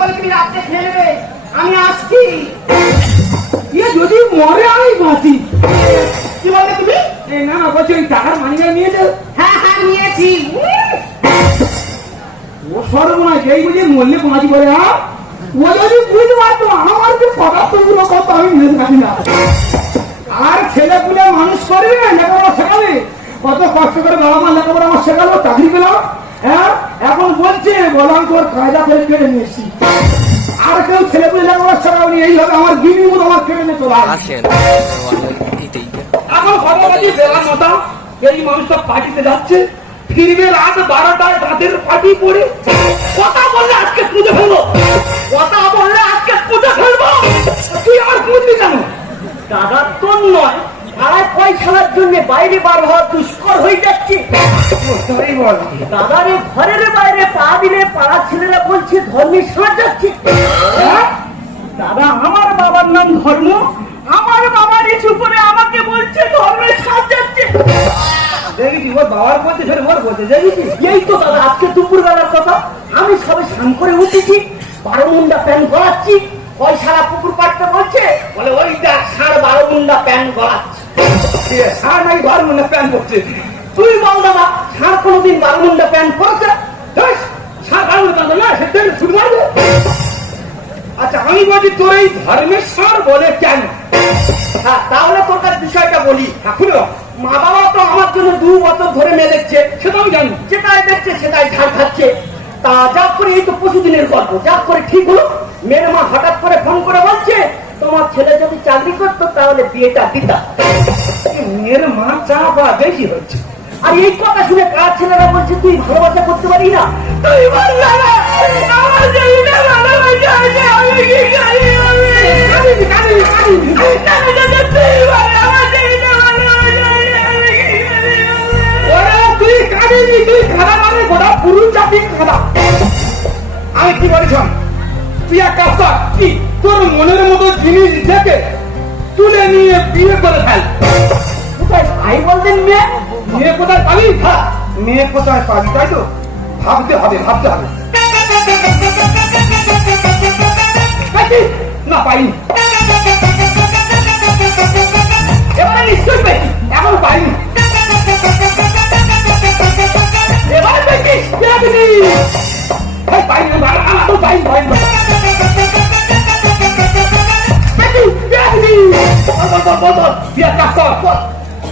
বলে তুমি রাত্রে খেয়ে নেবে, আমি আসছি। যদি মরে আমি বাঁচি। কি বলবে তুমি? না না বলছি ওই টাকার মানিব্যাগ নিয়েছে। হ্যাঁ হ্যাঁ নিয়েছি। ও সর্বনাশ, এই বুঝে মরলে বাঁচি বলে। হ্যাঁ ও যদি বুঝতে পারতো আমার যে পদার্থগুলো কত আমি নিয়ে থাকি না। আর ছেলেপুলে মানুষ করবে লেখাপড়া শেখাবে, কত কষ্ট করে বাবা মা লেখাপড়া আমার শেখালো, চাকরি পেলাম। হ্যাঁ এখন বলছে বললাম তোর কায়দা করে কেটে নিয়েছি। আর কেউ ছেলেপুলে লেখাপড়া শেখাবনি, এইভাবে আমার গিনি মতো আমার কেটে নিয়ে চলে আসে। এখন কথা বলছি বেলা মতো এই মানুষটা পার্টিতে যাচ্ছে, ফিরবে রাত 12টায় রাতের পার্টি করে। কথা বললে আজকে পুজো ফেলবো, কথা বললে আজকে পুজো ফেলবো। তুই আমার বুঝবি কেন? দাদা তোর নয়, আর পয়সার জন্য বাইরে বার হওয়া দুষ্কর হয়ে যাচ্ছে। দাদারে ঘরের বাইরে পা দিলে পাড়ার ছেলেরা বলছে ধর্মের সমাজ যাচ্ছে। দাদা আমার বাবার নাম ধর্ম, আমার বাবার ইস্যু করে আমাকে বলছে ধর্মের সাজ যাচ্ছে। দেখেছি ওর বাবার বলতে ফের ওর বলতে দেখেছি। এই তো দাদা আজকে দুপুর বেলার কথা, আমি সবে স্নান করে উঠেছি, 12 মুন্ডা প্যান্ট গলাচ্ছি, পয়সারা পুকুর পাড়তে বলছে, বলে ওই দেখ 12.5 মুন্ডা প্যান্ট গলাচ্ছে। সার নাই 12 মুন্ডা প্যান্ট করছে। তুই বল দাদা সার কোনোদিন 12 মুন্ডা প্যান্ট পরেছে? সার 12 মুন্ডা না সেটা শুরু করবে। আচ্ছা আমি বলছি তোর এই ধর্মের সার বলে কেন? হ্যাঁ তাহলে তোর কাছে বিষয়টা বলি। এখনো মা বাবা তো আমার জন্য 2 বছর ধরে মেয়ে দেখছে, সেটাও জানি। যেটাই দেখছে সেটাই ঝাড় খাচ্ছে। তা যা করে এই তো পশুদিনের গল্প, যা করে ঠিক হলো, মেয়ের মা হঠাৎ করে ফোন করে বলছে তোমার ছেলে যদি চাকরি করতো তাহলে বিয়েটা দিতাম। মেয়ের মা চা বা বেশি হচ্ছে। আর এই কথা শুনে কার ছেলেরা বলছে তুই ভালোবাসা করতে পারি না? তুই বল না আমার ছেলেটা ভালোবাসা আছে, আমি কি করি? তুই কাঁদিনি, তুই খাদা মানে গোটা পুরুষ জাতি খাদা। আমি কি বলিস তুই এক কাজ কর, কি তোর মনের মতো জিনিস দেখে তুলে নিয়ে বিয়ে করে ফেল। কোথায় ভাই বলতেন মেয়ে? মেয়ে কোথায় পাবি? মেয়ে কোথায় পাবি তাই তো ভাবতে হবে, ভাবতে হবে। না পাইনি, এবারে নিশ্চয়ই পেয়েছি, এখন পাইনি। এবারে পেয়েছিস? পাইনি পাইনি পাইনি।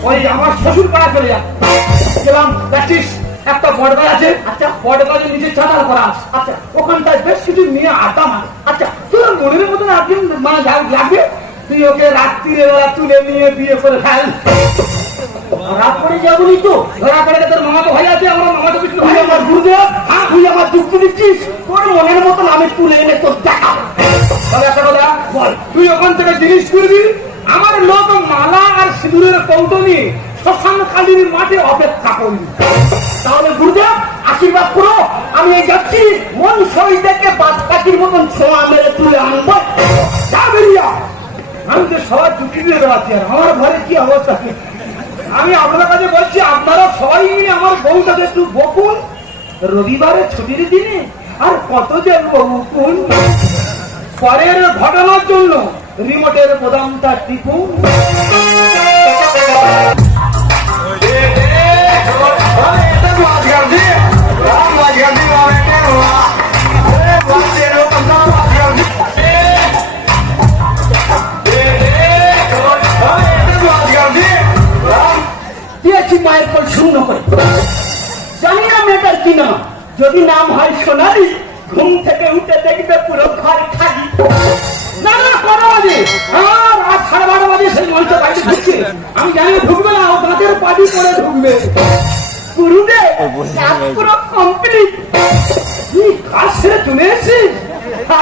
ওই আমার শ্বশুর পাড়া চলে যা গেলাম, দেখছিস একটা বট গাছ আছে। আচ্ছা বট গাছের নিচে চাঁদাল করা আছে। আচ্ছা ওখানটায় বেশ কিছু মেয়ে আড্ডা মারে। আচ্ছা তোর মনের মতন একদিন মানে লাগবে, তুই ওকে রাত্রির বেলা তুলে নিয়ে বিয়ে করে ফেল। রাত করে যাবনি তো? ধরা করে তোর মামা তো ভাই আছে, আমার মামা তো কিছু তুই আমার গুরুদেব, তুই আমার যুক্তি দিচ্ছিস, তোর মনের মতন আমি তুলে এনে তোর দেখা। তবে একটা কথা বল, তুই ওখান থেকে জিনিস করবি, আমার লোক মালা আর সিঁদুরের কৌটো নিয়ে শ্মশান কালীর মাঠে অপেক্ষা করবি। তাহলে গুরুদেব আশীর্বাদ করো, আমি এই যাচ্ছি, মন সই দেখে বাদ পাখির মতন ছোঁয়া মেরে তুলে আনবো। যা বেরিয়া, আমি তো সবার যুক্তি দিয়ে দেওয়াচ্ছি, আর আমার ঘরে কি অবস্থা। আমি আপনার কাছে বলছি আপনারা সবাই মিলে আমার বউটাকে একটু বকুন, রবিবারে ছুটির দিনে আর কত যে বকুন। পরের ঘটনার জন্য রিমোটের বোতামটা টিপুন। দিয়েছি মায়ের পর শূন্য করে, জানি না মেয়েটার কি নাম, যদি নাম হয় সোনালি, ঘুম থেকে উঠে দেখবে পুরো ঘর খালি। না না কটা বাজে? রাত 12:30 বাজে সেই মানুষটা বাড়িতে ঢুকছে। আমি জানি ঢুকবে না, ও দাঁতের পাটি করে ঢুকবে। গুরুদেব কাজ পুরো কমপ্লিট। কাজ সেরে চলে এসেছিস?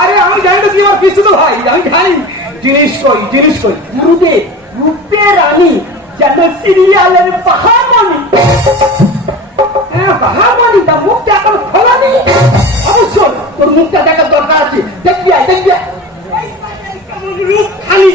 আরে আমি জানি না তুই আমার কিছু তো ভাই, আমি জানি। জিনিস কই, জিনিস কই? গুরুদেব রূপে রানী যেন সিরিয়ালের পাহাড়মণি। বাহামানি, তা মুখটা এখন খোলা নেই। অবশ্য তোর মুখটা দেখার দরকার আছে, দেখবি আয় দেখবি আয়। রূপ খালি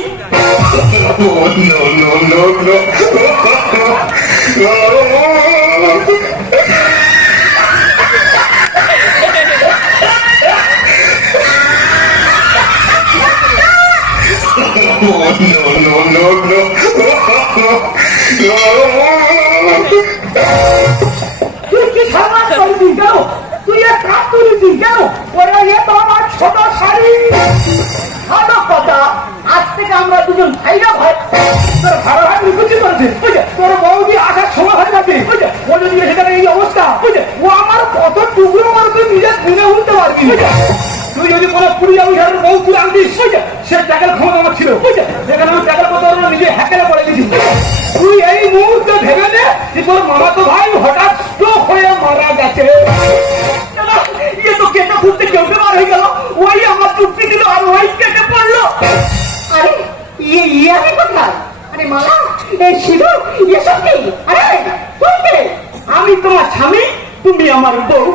তুই কি সামান করবি কেন? তুই এক কাজ করেছিস কেন? ওরা এ তো আমার ছোট শাড়ি। ভালো কথা, আজ থেকে আমরা দুজন ভাইরা ভাই। তোর ভালো ভাই নিকুচি করেছিস, বুঝে? তোর বৌদি আসার সময় হয়ে যাবে, বুঝে? ও যদি সেখানে এই অবস্থা, বুঝে? ও আমার কত টুকরো মার তুই নিজে উঠতে পারবি, বুঝে? তুই যদি কোনো পুড়িয়া উঠার বউ তুই আনতিস, বুঝে? সে টাকার ক্ষমতা আমার ছিল, বুঝে? যেখানে আমি টাকার মতো নিজে হ্যাকেলে পড়ে গেছি। তুই এই মুহূর্তে ভেবে নে যে তোর মামাতো ভাই হঠাৎ স্ট্রোক হয়ে মারা গেছে। ইয়ে তো কেটে ফুটতে কেউটে বার হয়ে গেল। ওই আমার চুক্তি দিল আর ওই কেটে পড়লো। আরে ইয়ে আমি কোথায়? আরে মালা, এই সিঁদুর, এসব কি? আরে তুই কে? আমি তোমার স্বামী, তুমি আমার বউ।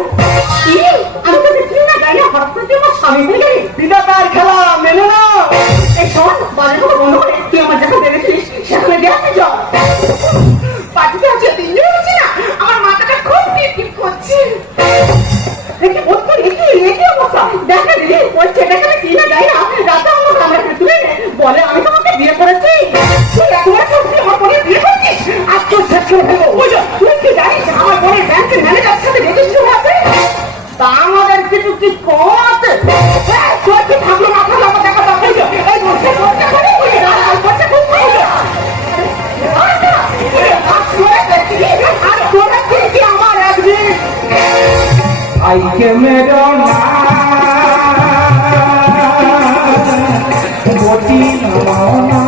আমি তো দেখি না গাড়ি হঠাৎ করে তুই আমার স্বামী হয়ে গেলি। বিধাতার খেলা মেনে না। এই শোন, বাজে কথা বন্ধ করে তুই আমার যেখানে দেখেছিস সেখানে দেখতে যাও। পাঠিয়ে আছে দিল্লি হচ্ছে না, আমার মাথাটা খুব টিপ করছে। দেখি বলতে দেখি একই অবস্থা। দেখা দিদি ওই ছেলেকে আমি কিনা যাই না, রাতে আমার আমার তুলে বলে আমি তোমাকে বিয়ে করেছি। তুই এতবার সত্যি আমার বোনের বিয়ে করছিস? আজ তোর শেষ করে ফেলবো। তুই কি জানিস আমার বোনের ব্যাংকের ম্যানেজার সাথে রেজিস্ট্রি হয়েছে? তা আমাদের কিছু কি কম আছে? তোর কি থাকলো না থাকলো আমার দেখা দরকার। এই বসে বসে করে বসে খুব আমার একদিন আইকে মেরো না বটি নামানা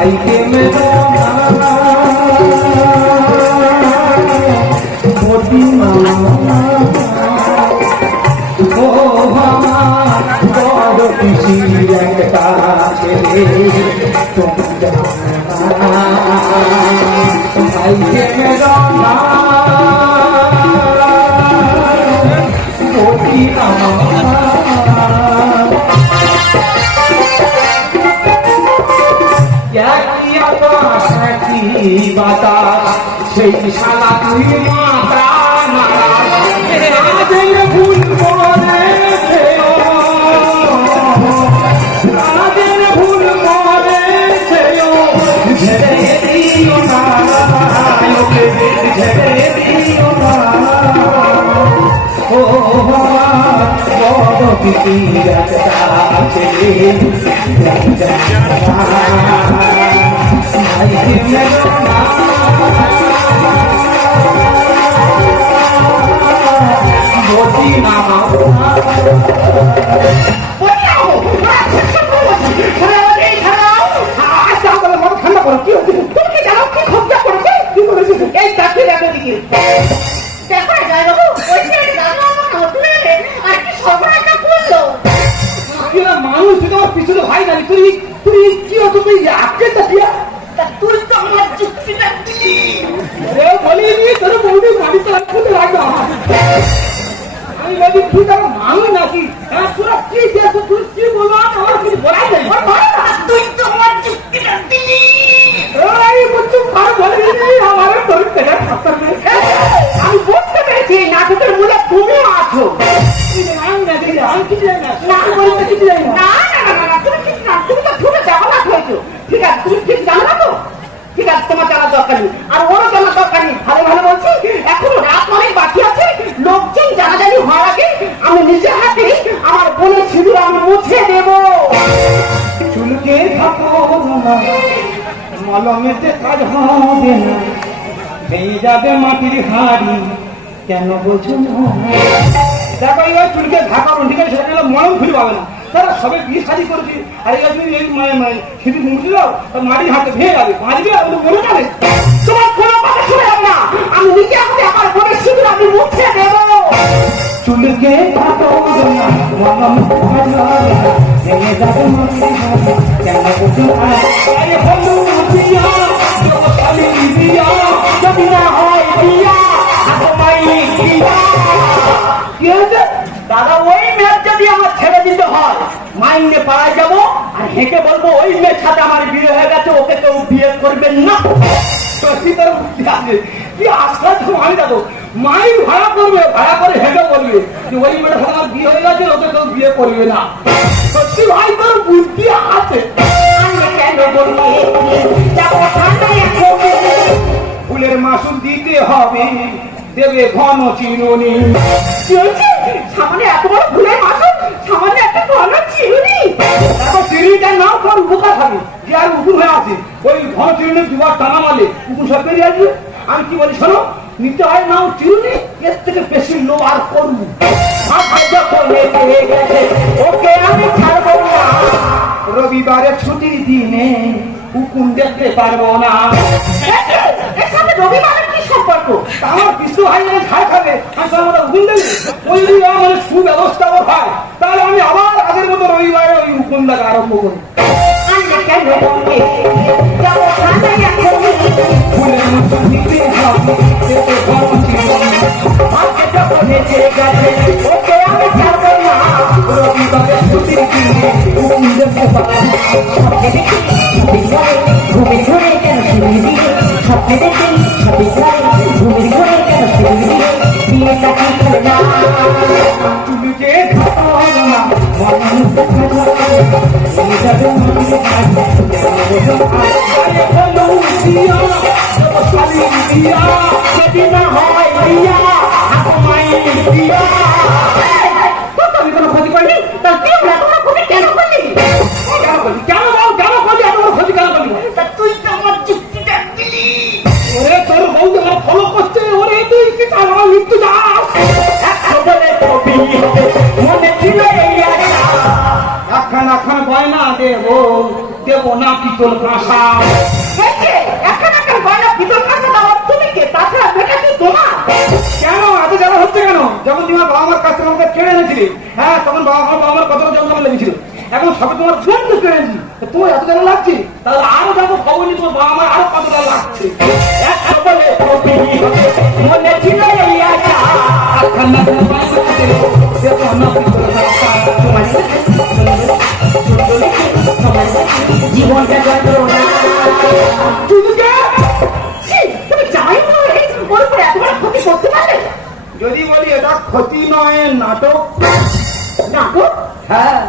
আইকে মেরো না বটি নামানা ও আমার বড় খুশি একটা ছেলে তোমরা আইকে মেরো না সেই শালা তুই মাতা ভুল করেছে ভুল করেছে ঝেড়ে দিও না ঝেড়ে দিও না ও বড় কিছু ঠান্ডা করো কি হচ্ছে? তুমি কি জানো কি খরচা করেছে? কি করেছে? এই চাকরি দেখো দিকে দেখা যায় না। ওই ছেলে দাদা আমার হোটেলে আর কি সর্বনাশটা করলো। মানুষ যদি আমার পিছনে ভাই জানি তুই তুই কি হতো তুই আজকে দিয়া তুই তো আমার চুক্তিটা দিলি। বলিনি তোর বৌদি গাড়ি তো খুলে রাখবো আমি বলি তুই তো মানুষ নাকি তোরা কি দেখো তুই কি বলবো আমার কিছু বলাই নাই তুই তো আমার চুক্তিটা দিলি। এই বলছি কার বলিনি আমার তোর পেলে আমি বুঝতে পেরেছি এই নাটকের মূলে তুমি আছো। আমি কিছু জানি না না বলতে কিছু জানি না। না তুমি ঠিক না, তুমি তো ঢুকে জামানত হয়েছো। ঠিক আছে তুমি ঠিক জানো না তো? ঠিক আছে তোমার জানার দরকার নেই আর ওরও জানার দরকার নেই। ভালো ভালো বলছি, এখনো রাত অনেক বাকি আছে। লোকজন জানাজানি হওয়ার আগে আমি নিজে হাতে আমার বোনের সিঁদুর আমি মুছে দেবো। চুলকে থাকো মলমেতে কাজ হবে না হয়ে যাবে মাটির হাড়ি কেন বলছো দেখো এবার চুলকে ঢাকাবো ঠিক আছে সেটা মলম খুলে পাবে না তারা সবে বিয়ে শাড়ি করেছি আর এবার তুমি এই সিঁদুর মুছে দাও মাটির হাতে ভেঙে যাবে বাঁচবে মনে যাবে। তোমার কোনো কথা শুনে যাব না, আমি নিজে হাতে আমার বোনের সিঁদুর আমি মুছে দেবো। চুলকে থাকো মলম ভেঙে যাবে মাটির হাড়ি কেন বলছো আরে বন্ধু দিয়া খালি দিয়া যদি না হয় দিয়া কি হয়েছে দাদা? ওই মেয়ের যদি আমার ছেড়ে দিতে হয় মাইনে পাড়ায় যাবো আর হেঁকে বলবো ওই মেয়ের সাথে আমার বিয়ে হয়ে গেছে, ওকে কেউ বিয়ে করবেন না। সত্যি তোর বুদ্ধি আছে কি আশা তো আমি যাবো মাই ভাড়া করবে, ভাড়া করে হেঁটে বলবে যে ওই মেয়েটা সাথে আমার বিয়ে হয়ে গেছে, ওকে কেউ বিয়ে করবে না। সত্যি ভাই তোর বুদ্ধি আছে। ফুলের মাসুল দিতে হবে, দেবে ঘন চিরুনি। সামনে এত বড় ফুলের মাসুল, সামনে একটা ঘন চিরুনি। এখন চিরুনিটার নাম তোর বোকা থাকে যে আর উপুর হয়ে আছে, ওই ঘন চিরুনি দুবার টানা মারলে উপুর সব বেরিয়ে আসবে। আমি কি বলি শোনো, নিতে হয় নাও চিরুনি, এর থেকে বেশি লো আর করবো। ওকে আমি ছাড়বো না। রবিবারে ছুটির দিনে উকুন দেখতে পারবো না। এর সাথে রবিবারের কি সম্পর্ক? আমার বিশ্ব ভাই মানে ঝাড় খাবে, আমি তো আমরা উকুন দেবো। ওই যদি আমার সুব্যবস্থা ওর হয়, তাহলে আমি আবার আগের মতো রবিবারে ওই উকুন দেখা আরম্ভ করি। ফুলের মতো দিতে হবে, দেবে ঘন চিরুনি। ওকে আমি ছাড়বো না। রবিবারে ছুটির দিনে উকুন দেখতে পারবো না। ঘুমে ঘুরে কেন শিউরি দিয়ে স্বপ্নে দেখি সঠিক লাগে ঘুমে ঘুরে কেন শিউরি দিয়ে বিয়েটা কি করে না তুমি যে থাকো না যদি না হয় ভাইয়া আমি কোনো ক্ষতি করিনি, তা কেউ না তোমার ক্ষতি কেন করলি? তা তুই তো আমার যুক্তিটা দিলি। ওরে তোর বউ আমার ফলো করছে, ওরে তুই কি তার আমার মৃত্যু যাস। বলে কবি মনে ছিল এই আশা। এখন গয়না দেবো না পিতল কাঁসা। এখন গয়না পিতল কাছে দাও, তুমি কে? তাছাড়া বেটা কি তোমার? কেন এত জ্বালা হচ্ছে কেন? যখন তুমি আমার বাবা মার কাছ থেকে আমাকে কেড়ে এনেছিলে, হ্যাঁ তখন বাবা মার কতটা যন্ত্রণা লেগেছিল। এখন সবে তোমার বন্ধু কেড়ে এনেছি, তোমার এত জ্বালা লাগছে, তাহলে আরো যাবো খবর নিয়ে তোমার বাবা মার আরো কতটা লাগছে। বলে কবি মনে ছিল এই আশা। জীবনটা যন্ত্রণা তুমি জামাই ওর উপরে এত বড় ক্ষতি করতে পারলে? যদি বলি এটা ক্ষতি নয়, নাটক। নাটক? হ্যাঁ,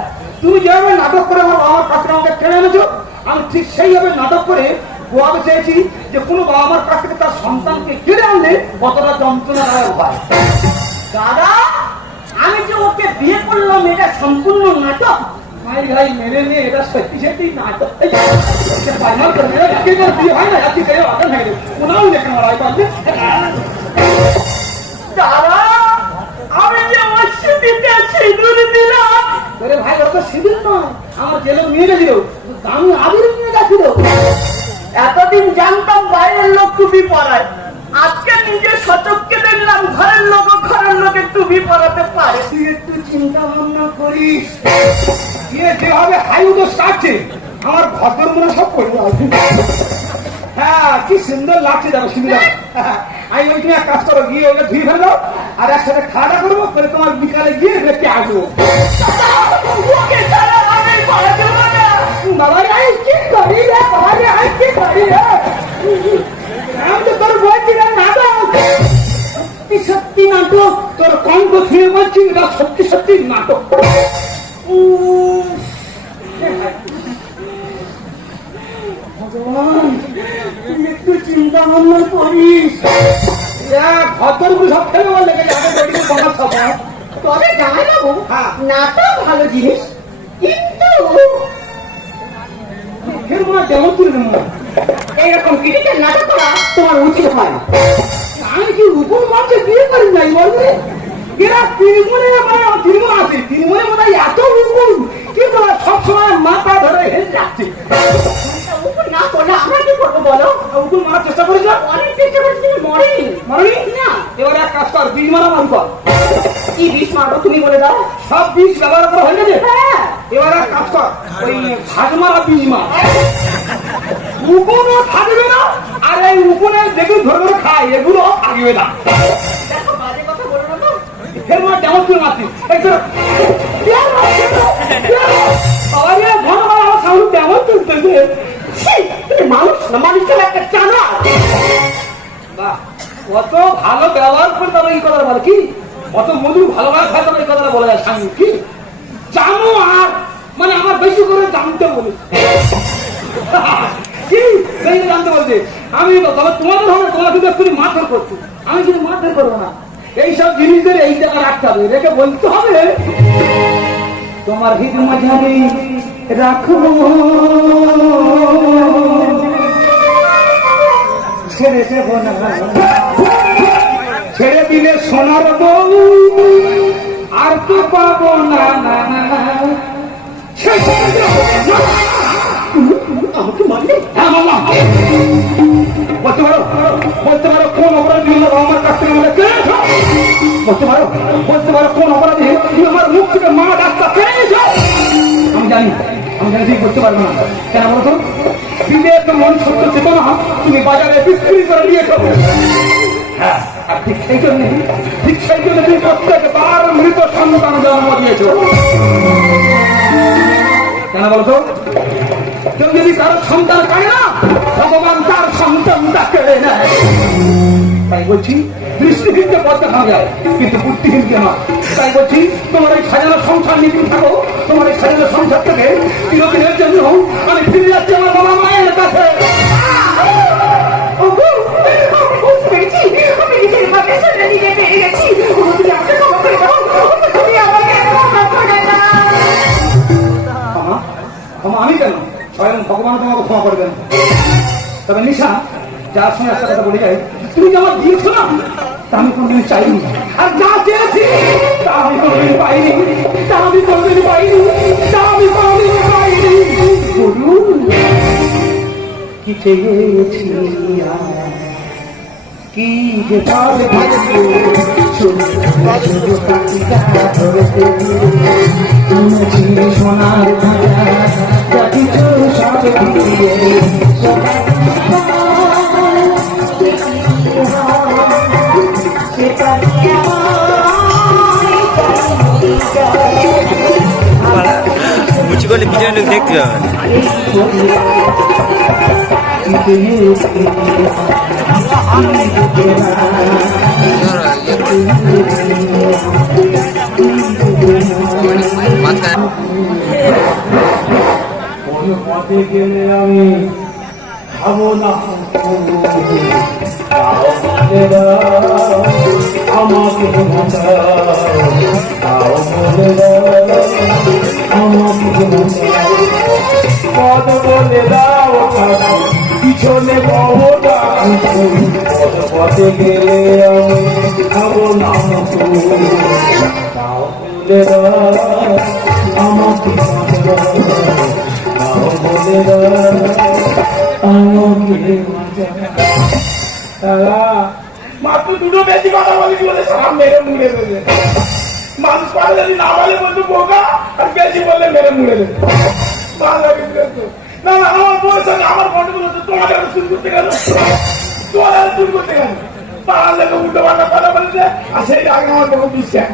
তুমি যেভাবে নাটক করে আমার বাবার কাছ থেকে আমাকে কেড়ে এনেছো, আমি ঠিক সেইভাবে নাটক করে বোঝাতে চেয়েছি যে কোনো বাবা মার কাছ থেকে তার সন্তানকে কেড়ে আনলে কতটা যন্ত্রণা হয়। দাদা, আমি যে ওকে বিয়ে করলাম এটা সম্পূর্ণ নাটক। ভাই ভাই মেনে নিয়ে এটা সত্যি সত্যি নাটক। ফাইনাল করে মেরে রাখি বিয়ে হয় না, রাখি গেলে অর্ডার হয়ে যাবে, ওনাও দেখে আমার আয় পারবে। দাদা, আমি যে অশ্বতীতে সিঁদুর দিলাম। আরে ভাই ওরা তো সিঁদুর নয়, আমার জেলে নিয়ে গেছিল, দামি আবির নিয়ে গেছিল। এতদিন জানতাম বাইরের লোক টুপি পরায়, আজকে নিজে সচক্ষে দেখলাম ঘরের লোকে টুপি পরাতে পারে। তুই একটু চিন্তা ভাবনা করিস। গিয়ে যেভাবে হাই উঠো সারছে, আমার ভদ্র মনে সব করে আছে। হ্যাঁ কি সুন্দর লাগছে, দেখো সুন্দর। আমি ওই তুমি এক কাজ করো, গিয়ে ওইটা ধুয়ে ফেলো, আর একসাথে খাওয়া দাওয়া করবো, করে তোমার বিকালে গিয়ে দেখতে আসবো। ওকে ছাড়া আমি পালাতে পারবো না। বাবা রে আমি কি করি রে, বাবা রে আমি কি করি রে। আমি তো তোর বলছি রে নাটক, সত্যি সত্যি নাটক। তোর কণ্ঠ শুনে বলছি এটা সত্যি সত্যি নাটক। ভগবান, তুই একটু চিন্তা ভাবনা করিস। ভদ্রগুলো সব ফেলে বলে বলার সব। তবে জামাই বাবু, হ্যাঁ। নাটক ভালো জিনিস, কিন্তু ফের মনে হয় যেমন তুলে দেবো। এইরকম ক্রিটিক্যাল নাটক করা তোমার উচিত হয় না। আমি কি রূপন মানুষের বিয়ে করি নাই বলবে? এরা তৃণমূলে মানে তৃণমূল আছে, তৃণমূলে মনে হয় এত রূপন, কিন্তু সবসময় মাথা ধরে হেলে যাচ্ছে। উপর না করলে আমরা কি করবো বলো? উকুন মারার চেষ্টা করিস না? অনেক চেষ্টা করছি, তুমি মরেনি। মারনি না। এবার এক কাজ কর, বীজ মারা মারি কর। কি বিষ মারবো তুমি বলে দাও। সব বীজ ব্যবহার করা হয়ে গেছে। হ্যাঁ। এবার এক কাজ কর, ওই ভাগ মারা বীজ মার। উকুনও থাকবে না, আর এই উকুনের যেগুলো ধরে ধরে খায় এগুলো থাকবে না। দেখো বাজে কথা বলো না তো। ফের মনে যেমন তুই মারছিস বাবা রে, ঘন ঘন আমার সামনে তেমন তুলতেছে। ছি, তুমি মানুষ না, মানুষের একটা চানা। বাহ, কত ভালো ব্যবহার করে তবে এই কথা বলে কি, কত মধুর ভালোবাসা তবে এই কথাটা বলা যায় স্বামী কি জানো। আর মানে আমার বেশি করে জানতে বলে কি বেশি জানতে বলছে। আমি তবে তোমাদের হবে, তোমরা কিন্তু একটু মারধর করছো, আমি কিন্তু মারধর করবো না। এইসব জিনিসের এই জায়গা রাখতে হবে, রেখে বলতে হবে তোমার হিত মাঝারি রাখবো, ছেড়ে দেব না, ছেড়ে দিলে সোনার বউ আর তো পাবো না। আমাকে মারলে? হ্যাঁ মারলাম। বলতে পারো কোন অপরাধী আমার কাছ থেকে আমাকে কেড়েছ? বলতে পারো কোন অপরাধী আমার মুখ থেকে মা ডাক্তার কেড়ে নিয়েছ? আমি জানি ঠিক করতে পারবো না। কেন বলতো? বিদেশ মন সত্য চেতনা তুমি বাজারে বিক্রি করে নিয়েছ। হ্যাঁ, আর ঠিক সেই জন্য তুমি প্রত্যেকবার মৃত সন্তান জন্ম দিয়েছ। কেন বলতো? কেউ যদি কারো সন্তান কাড়ে না, ভগবান তার সন্তানটা কেড়ে নেয়। তাই বলছি দৃষ্টিহীনকে পথ দেখানো যায়, কিন্তু বুদ্ধিহীনকে নয়। তাই বলছি তোমার এই সাজানো সংসার নিয়ে থাকো, তোমার এই সাজানো সংসার থেকে চিরদিনের জন্য আমি ফিরে যাচ্ছি আমার বাবা মায়ের কাছে। আমি কেন, স্বয়ং ভগবান তোমাকে ক্ষমা করবেন। তবে নিশা, যার সঙ্গে একটা কথা বলে যায়, তুমি যে আমার দিয়েছো না তা আমি কোনদিন চাইনি, আর যা চেয়েছি তা আমি কোনদিন পাইনি, বলুন কি চেয়েছি কি যে সোনার মুচি করলে পিছনে লোক দেখতে পাবে। পথে গেলে আমি খাবো না, আমাকে পদ বলে দাও, পিছনে পথে গেলে আমি খাবো না, বলে দাও আমাকে মাত্র দুটো বেশি কথা বলি বলে সারা মেরে মুড়ে দেবে। মানুষ পারে যদি না বলে বলতো বোকা, আর বেশি বললে মেরে মুড়ে দেবে। ভালো লাগে না না, আমার বউয়ের সঙ্গে আমার গন্ডগোল হচ্ছে, তোমাকে শুরু করতে গেল, তোমার শুরু করতে গেল, পাড়ার লেগে উল্টো পাল্টা কথা বলেছে, আর সেই আগে আমার বউ বিশ্বাস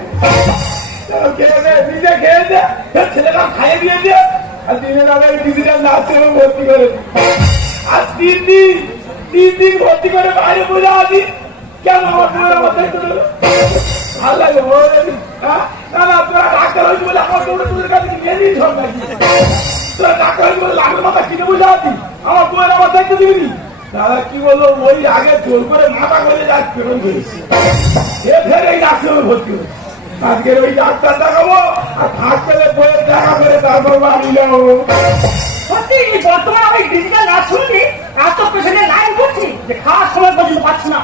খেয়েছে, নিজে খেয়েছে, ছেলেটা খাইয়ে দিয়েছে, আর দিনের আগে ডিজিটাল নার্সিং হোমে ভর্তি করে, আর তিন দিন ভর্তি করে বাইরে বোঝা আছি। কেন আমার বউয়ের আমার দায়িত্ব দিল? ভালো লাগে না না, তোরা ডাক্তার হয়েছে বলে আমার বউটা তোদের কাছে নিয়ে নিয়ে ঝড় লাগিয়েছে। তোরা ডাক্তার হয়েছে বলে লাখের মাথা কিনে বোঝা আছি, আমার বউয়ের আমার দায়িত্ব দিবি। দাদা কি বললো, ওই আগে জোর করে মাথা করে যাক প্রেরণ করেছি, ফের এই নার্সিং হোমে ভর্তি হয়েছে। আজকের ওই ডাক্তার দেখাবো, আর থাক পেলে বইয়ের দেখা করে তারপর বাড়ি যাবো। সত্যি বর্তমানে আমি ডিজিটাল না শুনছি, এত পেশেন্টের লাইন করছি যে খাওয়ার সময় পর্যন্ত পাচ্ছি না।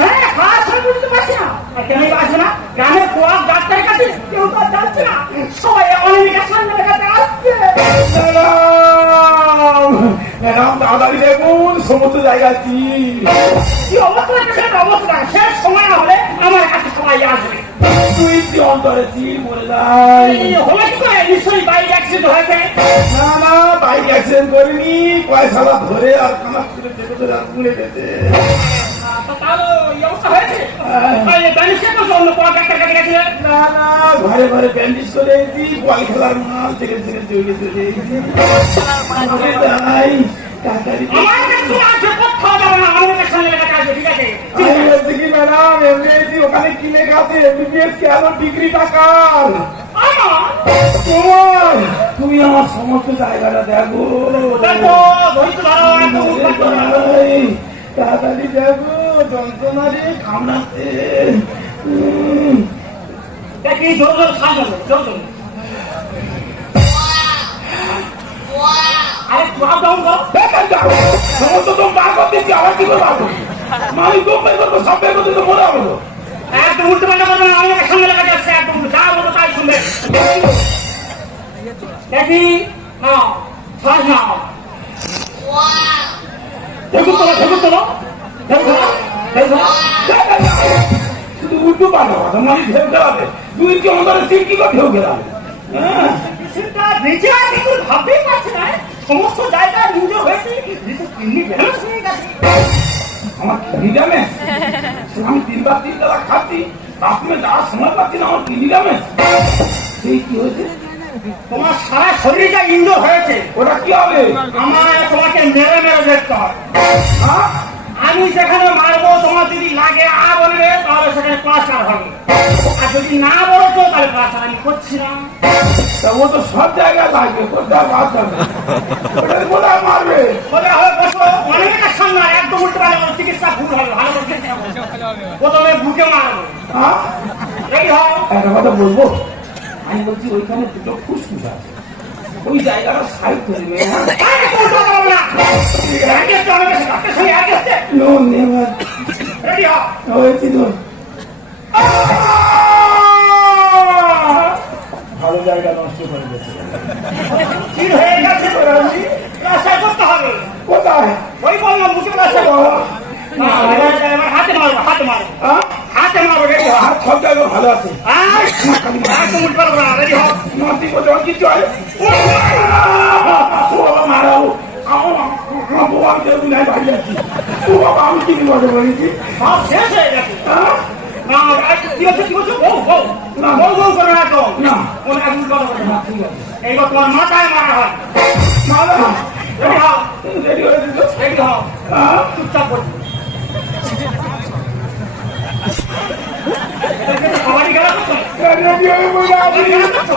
হ্যাঁ, খাওয়ার সময় পর্যন্ত পাচ্ছি না। আর কেন পাচ্ছি না? গ্রামের কোয়াক ডাক্তারের কাছে কেউ তো যাচ্ছে না, সবাই অনেকের সামনে কাছে আসছে। ম্যাডাম তাড়াতাড়ি দেখুন, সমস্ত জায়গা কি অবস্থা, শেষ সময় হলে আমার কাছে সবাই আসবে। তুই কি অন্তরে মরে যাই? নিশ্চয়ই বাইক অ্যাক্সিডেন্ট হয়েছে। না না, বাইক অ্যাক্সিডেন্ট করিনি, পয়সালা ধরে আর কামাক করে চেপে ধরে আর পুড়ে গেছে। না না, ঘরে ঘরে ব্যান্ডেজ করে এসেছি, বল খেলার মাল থেকে চলে গেছে। তাড়াতাড়ি আমাকে শোনা আছে, কোথাও যাবে না, আমাদের সঙ্গে লেখা আছে, ঠিক আছে? আমি বলছি কি ম্যাডাম, এমনি ওখানে কি লেখা আছে? এমবিবিএস কেন ডিগ্রি টাকার? তোমার তুমি আমার সমস্ত জায়গাটা দেখো, দেখো, ধৈর্য ধরো, একদম উদ্ধার করো না। এই, তাড়াতাড়ি দেখো, যন্ত্রণা রে কামড়াচ্ছে। দেখি, জোর জোর সাজাবো, জোর জোর। আরে, তুই দাও গো। বেকার যাও, সমস্ত তো বার করতে দিচ্ছি, আবার কি করে বার করবো? আমি তো বের করবো, সব বের করতে তো মনে হবে তো। একদম উল্টো পাল্টা করবে না, আমাদের সঙ্গে লেখা যাচ্ছে, একদম যা বলো তাই শুনবে। দেখি, নাও, শ্বাস নাও। ঢেকুর তোলো, ঢেকুর তোলো। ঢেকুর তোলো, ঢেকুর তোলো। বেকার যাও, শুধু উল্টো পাল্টা কথা, মানে ঢেউ খেলাতে 2 ইঞ্চি অন্তরে সিট কি করে ঢেউ খেলাবে? হ্যাঁ, সেটা বেঁচে আছে, কিন্তু ভাবতেই পারছে না, সমস্ত জায়গায় ইঞ্জুর হয়েছে, কিডনি ব্যালেন্স হয়ে গেছে। আমার কিডনি ড্যামেজ, আমি 3 বার 3 বেলা খাচ্ছি, বাথরুমে যাওয়ার সময় পাচ্ছি না, আমার কিডনি ড্যামেজ। সেই কি হয়েছে? তোমার সারা শরীরটা ইঞ্জুর হয়েছে। ওটা কি হবে? আমার তোমাকে মেরে মেরে দেখতে হবে। হ্যাঁ, আমি যেখানে মারবো, তোমার যদি লাগে আ বলবে, তাহলে সেখানে প্লাস্টার হবে। আর যদি না বলতো, তাহলে প্লাস্টার আমি করছি না। তা ও তো সব জায়গায় লাগবে, কোথায় বাদ যাবে? ওটা কোথায় মারবে? বলে হবে বসো, অনেকটা সামনে একদম উল্টো পাল্টা করো, চিকিৎসা ভুল হবে, ভালো করে চিকিৎসা করো। প্রথমে বুকে মারবো, হ্যাঁ, রেডি হও। একটা কথা বলবো, আমি বলছি ওইখানে দুটো ফুসফুস আছে, ওই জায়গাটা সাইড করে নেবে। আরে, উল্টো করো না। আগে একটু আমাকে ডাক্তার সঙ্গে আগে আসছে। নো নেভার, রেডি হও। হয়েছি তো ভালো জায়গা নষ্ট করে দিয়েছে। ঠিক হয়ে গেছে, প্লাস্টার করতে হবে। কোথায়? ওই বললাম বুকে প্লাস্টার করো। না, এবার হাতে মারবো, হাতে মারবো, হ্যাঁ, হাতে মারবো, রেডি হও। আর সব জায়গা ভালো আছে। একদম উল্টো পাল্টা করো না, রেডি হও। মাটি কোথাও যখন কিছু হয় ও বাবা মারাও, আমার বাবা আমি যেরকম নাই বাড়ি যাচ্ছি, ও বাবা আমি কি বিপদে পড়েছি। সব শেষ হয়ে গেছে। হ্যাঁ, না, কি হচ্ছে, কি হচ্ছে? বউ, বউ। না। বউ, বউ করো না তো। না। কোনো এক উল্টো পাল্টা করো না। ঠিক আছে, এইবার তোমার মাথায় মারা হয়। মারা রেডি হও, রেডি হয়ে দিত। রেডি হও। হ্যাঁ, চুপচাপ বসো। সবারই গেলা করছো? রেডি হয়ে বলে সবারই আছি, গেলা করছো?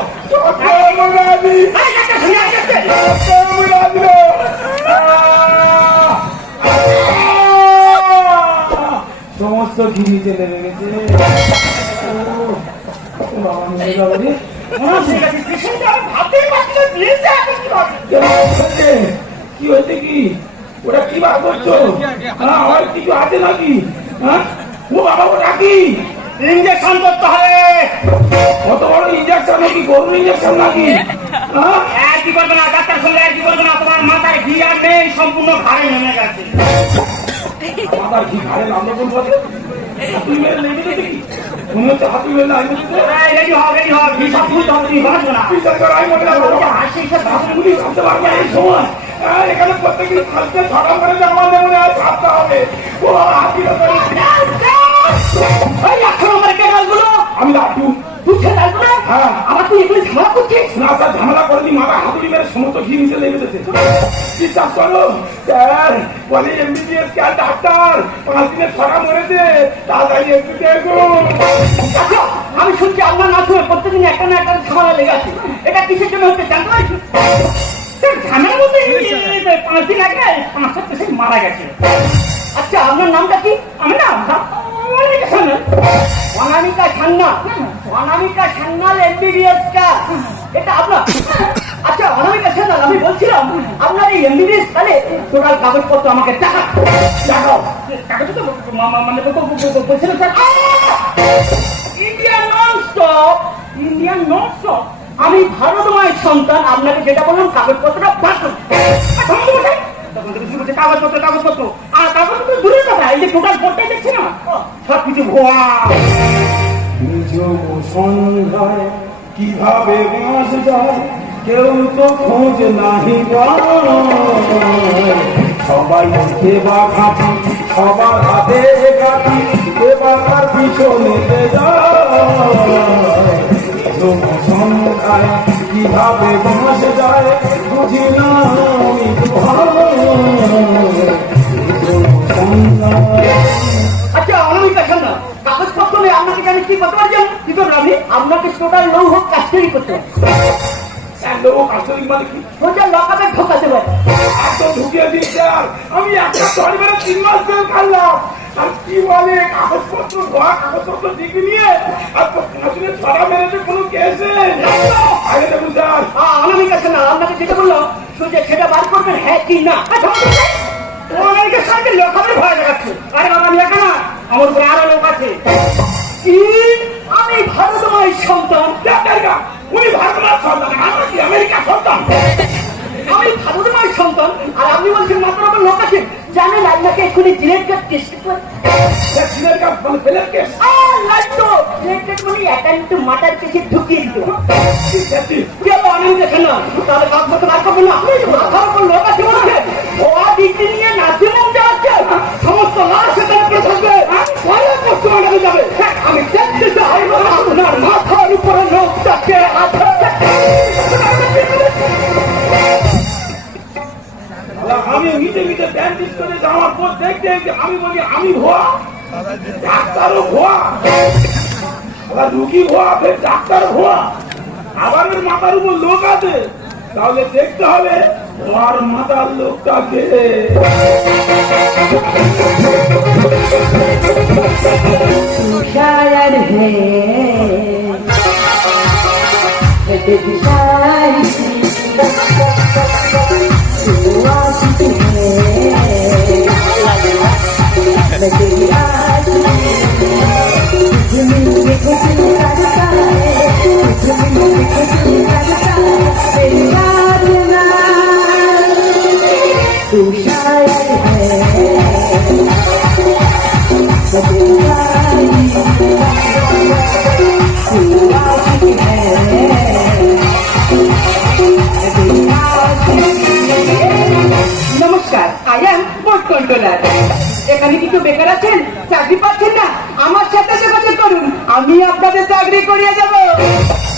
বলে আছি, এই, একটা শুনে আসছে। বলে আছি। সমস্ত ঘিরিতে লেগে গেছে। ও বাবা মেরে যাবো রে। মনে হচ্ছে গেছে, পেশেন্টটা আমি ভাবতেই পারছি না, দিয়েছে এখন কি হবে? কি হয়েছে কি? ওটা কি বার করছো? হ্যাঁ, আর কিছু আছে নাকি? হ্যাঁ, ও বাবা ওটা কি? ইঞ্জেকশন করতে হবে। কত বড় ইঞ্জেকশন নাকি? গরুর ইঞ্জেকশন নাকি? হ্যাঁ, আর কি করবে না, ডাক্তার শুনলে আর কি করবে না, তোমার মাথায় ঘি আর নেই, সম্পূর্ণ ঘাড়ে নেমে গেছে। মাথার কি ঘাড়ে নামলো কোন পথে? হাতুড়ি মেরে লেগে গেছে কি? মনে হচ্ছে হাতুড়ি মেরে লাগবে। এই, রেডি হও, রেডি হও, ঘি সব তুলতে হবে, তুমি বাঁচবে না। বিচার করা হয় মনে লাগলো বাবা। হাসি সব ভাবতে পুলিশ আসতে পারবে এই সময়। এখানে প্রত্যেকদিন খালতে ছটা করে আমার মনে হয় ভাবতে হবে। ও হাতিটা তো ওই এখন আমার ক্যামেরাগুলো আমি লাটু। বুঝছে লাগবে। হ্যাঁ, আবার তুই এগুলো ঝামেলা করছিস। না স্যার, ঝামেলা করেনি, মাথা হাতুড়ি মেরে সমস্ত ঘি নিচে লেগে গেছে। বিশ্বাস করো স্যার, বলে এমবিবিএস কে ডাক্তার 5 দিনে 6টা মরেছে, তাড়াতাড়ি একটু দেখুন। আচ্ছা, আমি শুনছি আপনার না শুনে প্রত্যেকদিন একটা না একটা ঝামেলা লেগে আছে। এটা কিসের জন্য হচ্ছে জানতে পারছি? ঝামেলা বলতে 5 দিন আগে 5টা পেশেন্ট মারা গেছে। আচ্ছা, আপনার নামটা কি? আমি না অনামিকা সান্যাল। অনামিকা সান্যাল, অনামিকা সান্যাল এমবিবিএস কা, এটা আপনার? আচ্ছা অনামিকা সান্যাল, আমি বলছিলাম আপনার এই এমবিবিএস তাহলে টোটাল কাগজপত্র আমাকে দেখাও। কাগজ তো মানে বলছিলাম sir, Indian non stop, Indian non stop. আমি ভারতময় সন্তান, আপনাকে যেটা বললাম কাগজপত্রটা পাঠান। কাগজপত্র কাগজপত্র আর কাগজপত্র দূরের কথা, এই যে টোটাল বোর্ডটাই দেখছি না, সবকিছু ভুয়া। সন্ধ্যায় কিভাবে বাঁশ যায় কেউ তো খোঁজ নাহি পায়। সবাই সেবা খাটি, সবার হাতে কাটি, এবার পিছনে যায়। সন্ধ্যায় কিভাবে বাঁশ যায় বুঝি না আমি তো ভালো। আচ্ছা অনামিকা শোনো, কাগজপত্র নিয়ে আপনাকে আমি কি করতে পারি জানো? কি করবো আমি? আপনাকে টোটাল লৌহ কাস্টডি করতে পারি। লোক আসলে মানে কি সোজা লকাপে ঢোকাতে পারি। এত ঢুকিয়ে দিচ্ছে আর আমি একটা ধরে মেরে 3 মাস জেল খাইলাম। আর কি বলে কাগজপত্র ধোয়া কাগজপত্র দিকে নিয়ে আর আসলে ছড়া মেরেছে কোনো কেসে আগে দেখুন স্যার। অনামিকা শোনো, আপনাকে যেটা বললো সোজা সেটা বার করবেন, হ্যাঁ কি না? অনামিকার সঙ্গে লকাপে ভয় দেখাচ্ছে। আরে বাবা আমি একা না, আমার উপরে আরো লোক আছে। কি? আমি ভারতময় সন্তান। উনি ভারতের সন্তান, আমরা কি আমেরিকা সন্তান? আমি ভারতময় সন্তান আর আপনি বলছেন মাত্র আমার লোক আছে। জানেন আপনাকে এক্ষুনি ডিরেক্টর টেস্ট করে সিলের কাপ মানে ফেলের কেস লাগতো ডিরেক্টর মানে অ্যাটেম্প টু মার্ডার কেসে ঢুকিয়ে দিত। কি কি হলো অনেক দেখেন না, তাহলে কাগজপত্র বার করবো না? মাথার উপর লোক আছে বলছে ওয়া ডিগ্রি নিয়ে নাসিমুম যাচ্ছে, সমস্ত লাশ সেখানে পড়ে থাকবে, পরে পোস্টমর্টমে যাবে। আমি দেখতে চাই আপনার মাথার উপরে লোকটাকে আমি নিজে নিজে ব্যান্ডেজ করে যাওয়ার পর দেখতে দেখতে আমি বলি আমি ভুয়া, ডাক্তারও ভুয়া, আবার রুগী ভুয়া, ফের ডাক্তার ভুয়া, আবার এর মাথার উপর লোক আছে। তাহলে দেখতে হবে তোমার মাথার লোকটাকে। शायर है तू शायर নমস্কার, আই এম বোর্ড কন্ট্রোলার। এখানে কি কেউ বেকার আছেন, চাকরি পাচ্ছেন না? আমার সাথে যোগাযোগ করুন, আমি আপনাদের চাকরি করিয়ে দেব।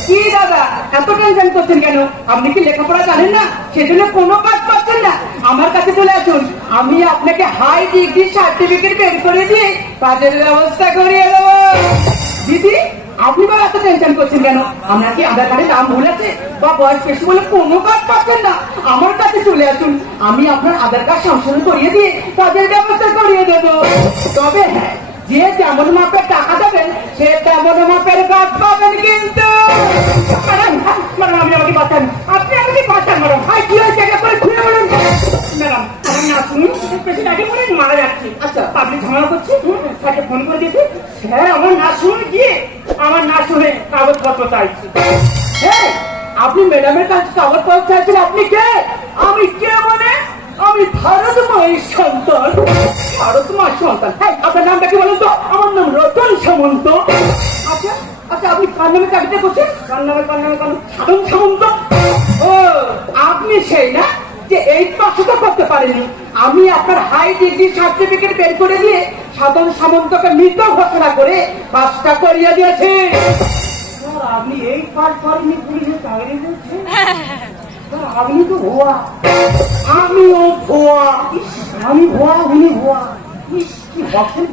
কি দাদা এত টেনশন করছেন কেন? আপনি কি লেখাপড়া জানেন না, সেজন্য কোনো কাজ পাচ্ছেন না? আমার কাছে চলে আসুন, আমি আপনাকে হাই ডিগ্রি সার্টিফিকেট বের করে দিয়ে কাজের ব্যবস্থা করিয়ে দেবো। দিদি আপনি বা এত টেনশন করছেন কেন? আমরা কি আধার কার্ডে নাম ভুল আছে বা বয়স বেশি বলে কোনো কাজ পাচ্ছেন না? আমার কাছে চলে আসুন, আমি আপনার আধার কার্ড সংশোধন করিয়ে দিয়ে কাজের ব্যবস্থা করিয়ে দেবো। তবে হ্যাঁ, যে যেমন মাপের টাকা দেবেন সে তেমন মাপের কাজ পাবেন। কিন্তু ম্যাডাম আপনি আমাকে বাঁচান, আপনি আমাকে বাঁচান ম্যাডাম। ভাই কি হয়েছে এটা করে খুলে বলুন ম্যাডাম। আমার না শুনুন, পেশেন্ট আগে মনে মারা যাচ্ছে। আচ্ছা পাবলিক ঝামেলা করছে, তাকে ফোন করে দিয়েছে। হ্যাঁ আমার না শুনে গিয়ে আমার না শুনে কাগজপত্র চাইছে। হ্যাঁ আপনি ম্যাডামের কাছে কাগজপত্র চাইছেন? আপনি কে? আমি কে মানে আমি ভারতময় সন্তান। ভারতময় সন্তান? হ্যাঁ আপনার নামটা কি বলুন তো? আমার নাম রতন সামন্ত। আচ্ছা আচ্ছা আপনি কার নামে চাকরিটা করছেন? কার নামে সাধন সামন্ত? ও আপনি সেই না যে 8 পাস তো করতে পারেনি। আমি আপনার হাই ডিগ্রি সার্টিফিকেট বের করে দিয়ে সাধন সামন্তকে মৃত ঘোষণা করে পাসটা করিয়ে দিয়েছি। আপনি 8 পাস করেননি, পুলিশে চাকরি দিচ্ছেন? আপনি তো ভুয়া। আমিও ভুয়া। আমি ভুয়া, উনি ভুয়া। কি বলছেন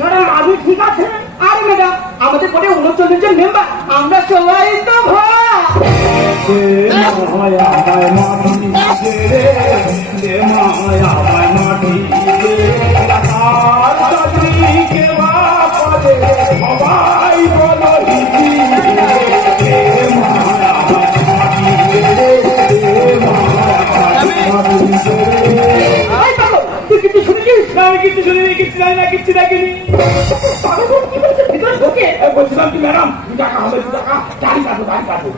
ম্যাডাম? আপনি ঠিক আছে? আরে ম্যাডাম আমাদের পরে 39 জন মেম্বার, আমরা সবাই তো ভুয়া। তুই কিছু শুনেছিস? আমি কিছু শুনিনি, কিছু জানি না, কিচ্ছু দেখিনি। বলছিলাম কি ম্যাডাম 2 টাকা হবে, 2 টাকা গাড়ি কাটবো, গাড়ি কাটবো।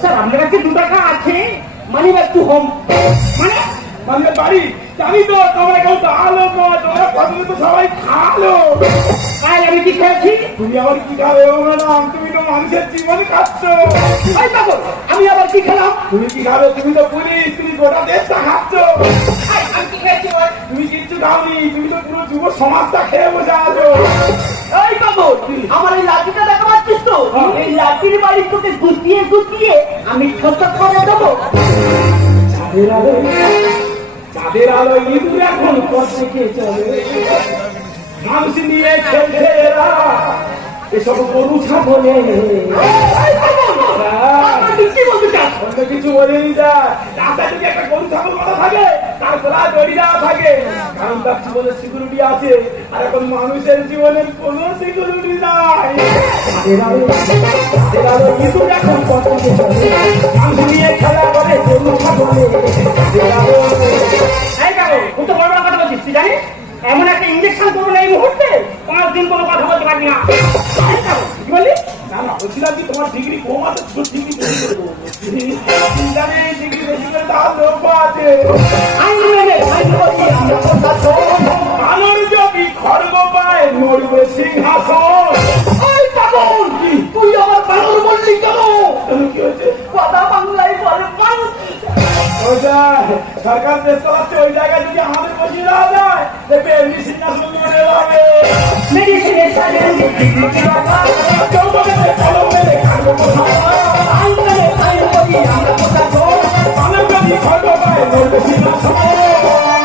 স্যার আপনার কাছে 2 টাকা আছে? মানি ব্যাক টু হোম মানে মানে বাড়ি জানি তো তোমরা কেউ আলো তোমরা কতদিন তো সবাই খালো। আজ আমি কি খেয়েছি? তুমি আবার কি খাবে ও ম্যাডাম? তুমি তো মানুষের জীবন খাচ্ছ। এই পাগল, আমি আবার কি খেলাম? তুমি কি খাবে? তুমি তো পুলিশ, তুমি গোটা দেশটা খাচ্ছ। আমি কি খেয়েছি বল? তুমি কিচ্ছু খাওনি, তুমি তো পুরো যুব সমাজটা খেয়ে বসে আছো। এই পাগল, আমার এই লাঠিটা দেখা পাচ্ছিস তো? এই লাঠির বাড়ি তোকে গুটিয়ে গুটিয়ে আমি ছোট করে দেবো। তাদের আলো ইঁদুর এখন পথ থেকে চলে মানুষ নিয়ে খেলছে এরা এসব গরু ছাগলে কি বলতে চাস? অন্য কিছু বলেনি যা রাস্তায় যদি একটা গরু ছাগল কথা থাকে তার গলা দড়ি দেওয়া থাকে, কারণ তার জীবনে সিকিউরিটি আছে, আর এখন মানুষের জীবনে কোনো সিকিউরিটি নাই। তাদের আলো ইঁদুর এখন পথ থেকে চলে মানুষ নিয়ে খেলা করে গরু ছাগলে। এই কাকু, খুব তো বড় বড় কথা বলছিস, তুই জানিস? এমন একটা ইঞ্জেকশন করবো না এই মুহূর্তে, 5 দিন কোনো কথা বলতে পারবি না। এই কাকু, কি বললি? না না, বলছিলাম যে তোমার ডিগ্রি কম আছে, তোর ডিগ্রি বেশি করে দেবো। জানি ডিগ্রি বেশি করে তার লোক আছে। আলোর যদি খড়গ পায় নড়বে সিংহাসন। ওই পাগল, তুই আমার পাগল বললি কেন? কি হয়েছে? কথা বাংলায় বলে মানুষ। ওটা সরকার দেশ চালাচ্ছে, ওই জায়গায় যদি আমাদের বসিয়ে দেওয়া যায় দেখবে এমনি সিংহাসন করে হবে। মেডিসিনের সাথে কেউ বলে কলম মেরে খাবো কোথাও। আন্দোলনে খাই বলি আমরা কোথাও। আলোর যদি খড়গ পায় নড়বে সিংহাসন।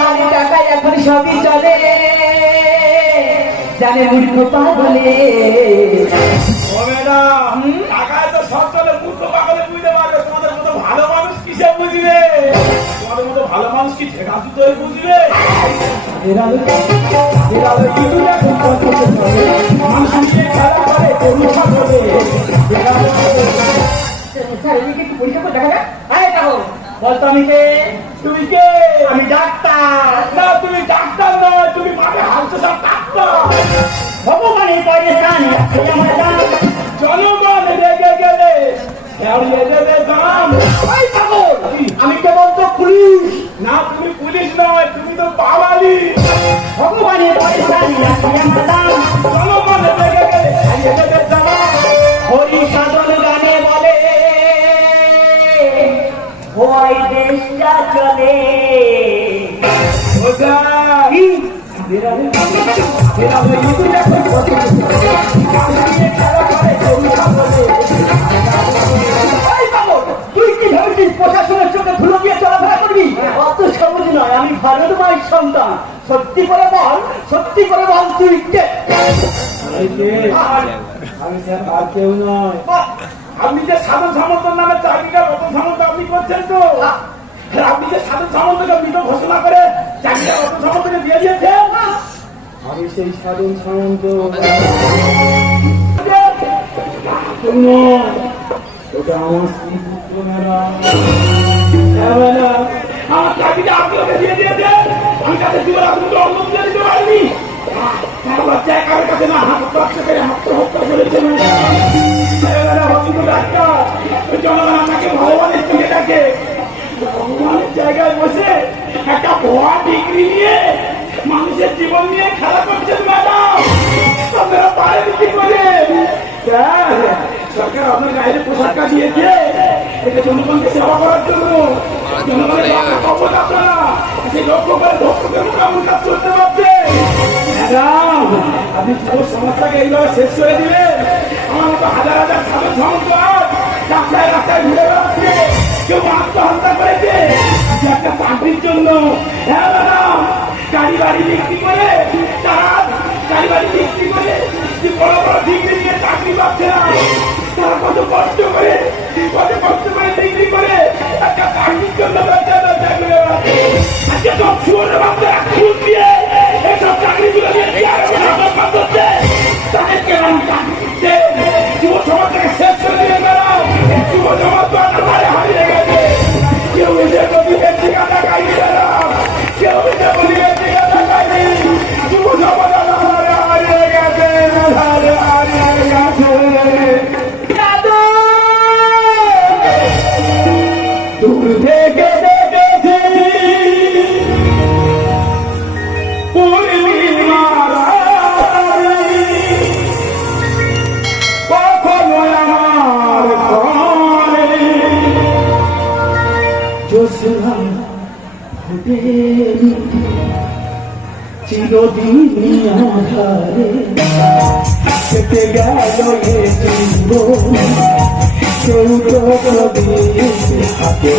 আমি টাকায় এখন সবই চলে জানে মূর্খ পাগলে ও ম্যাডাম, টাকায় তো সব চলে, মূর্খ পাগলে বুঝতে পারবে। তোমাদের মতো ভালো মানুষ কিসে বুঝবে? তোমাদের মতো ভালো মানুষ কি ঠেকা জুতোয় বুঝবে? মানুষ নিয়ে খেলা করে গরু ছাগলে। স্যার, এদিকে একটু পরীক্ষা করে দেখা যাক। এই কাকু, বলতো আমি কে? তুমি কে? আমি ডাক্তার। না, তুমি ডাক্তার নয়, তুমি পাবে হালতে সব ডাক্তার। ভগবানের পয়সান আমার দাম। জনগণ রেগে গেলে খেয়ালিয়ে দেবে দাম। এই কাকু, আমি কেবল তো পুলিশ। না, তুমি পুলিশ নয়, তুমি তো বাঙালি। ভগবানের পয়সান আমার দাম। জনগণ রেগে গেলে খেয়ালিয়ে দেবে দাম। হরি সাধন গানে বলে ওই দেশটা চলে। ওটা কি? এই বাবু, তুই কি ভেবেছিস প্রশাসনের চোখে ধুলো দিয়ে চলাফেরা করবি? অত সহজ নয়, আমি ভারত মায়ের সন্তান। সত্যি করে বল, সত্যি করে বল, তুই কে? আমি স্যার আর কেউ নয়। আপনি যে সাধন সামন্তর নামে চাকরিটা রতন সামন্ত আপনি করছেন তো? আপনি যে সাধন সামন্তকে মৃত ঘোষণা করে চাকরিটা রতন সামন্তকে দিয়ে দিয়েছেন, আমি সেই সাধন সামন্ত। ওটা আমার স্ত্রী পুত্র ম্যাডাম। আমার চাকরিটা আপনাকে দিয়ে দিয়েছেন, আমি কাছে জীবন আপনাকে অন্য দিয়ে দিতে পারিনি। আমার জায়গার কাছে না হাত প্রাপ্ত করে আত্মহত্যা করেছেন। জনগণ আপনাকে ভগবানের চোখে ডাকে। ভগবানের জায়গায় বসে একটা ভুয়া ডিগ্রি নিয়ে মানুষের জীবন নিয়ে খেলা করছেন ম্যাডাম। আপনারা পারেন কি করে? সরকার আপনার গায়ে পোশাকটা দিয়েছে এটা জনগণকে সেবা করার জন্য। জনগণের খবর আপনারা সেই লক্ষ্য করে ধর্মকে মোকাবিলা করতে পারছেন। ম্যাডাম, আপনি পুরো সমস্যাকে এইভাবে শেষ করে দিলেন। আমার মতো হাজার হাজার সাধন সামন্ত রাস্তায় রাস্তায় ঘুরে বেড়াচ্ছে, কেউ আত্মহত্যা করেছে একটা চাকরির জন্য। হ্যাঁ ম্যাডাম, গাড়ি বাড়ি বিক্রি করে, তারা গাড়ি বাড়ি বিক্রি করে যে বড় বড় ডিগ্রি নিয়ে চাকরি পাচ্ছে না। তারা কত কষ্ট করে ডিগ্রি করে একটা চাকরির জন্য ব্যবসা করে বেড়াচ্ছে। আজকে সব শুয়োরের বাচ্চারা খুন দিয়ে এইসব চাকরিগুলো নিয়ে করছে। তাদেরকে চাকরি দিচ্ছে, যুব সমাজটাকে শেষ করে দিয়ে বেড়াও। যুব সমাজ তো আকারে হারিয়ে গেছে। কেউ এসে গরিবের ঠিকানা খাইনি বেড়াও, কেউ এসে গরিবের ঠিকানা খাইনি। যুব সমাজ আকারে হারিয়ে গেছে, হারিয়ে গেছে। দূর থেকে দেখেছি কখনো আমার ঘরে জোছনা ফুটেনি, চিরদিন আধারে কেটে গেল এ জীবন। কেউ তো প্রদীপ হাতে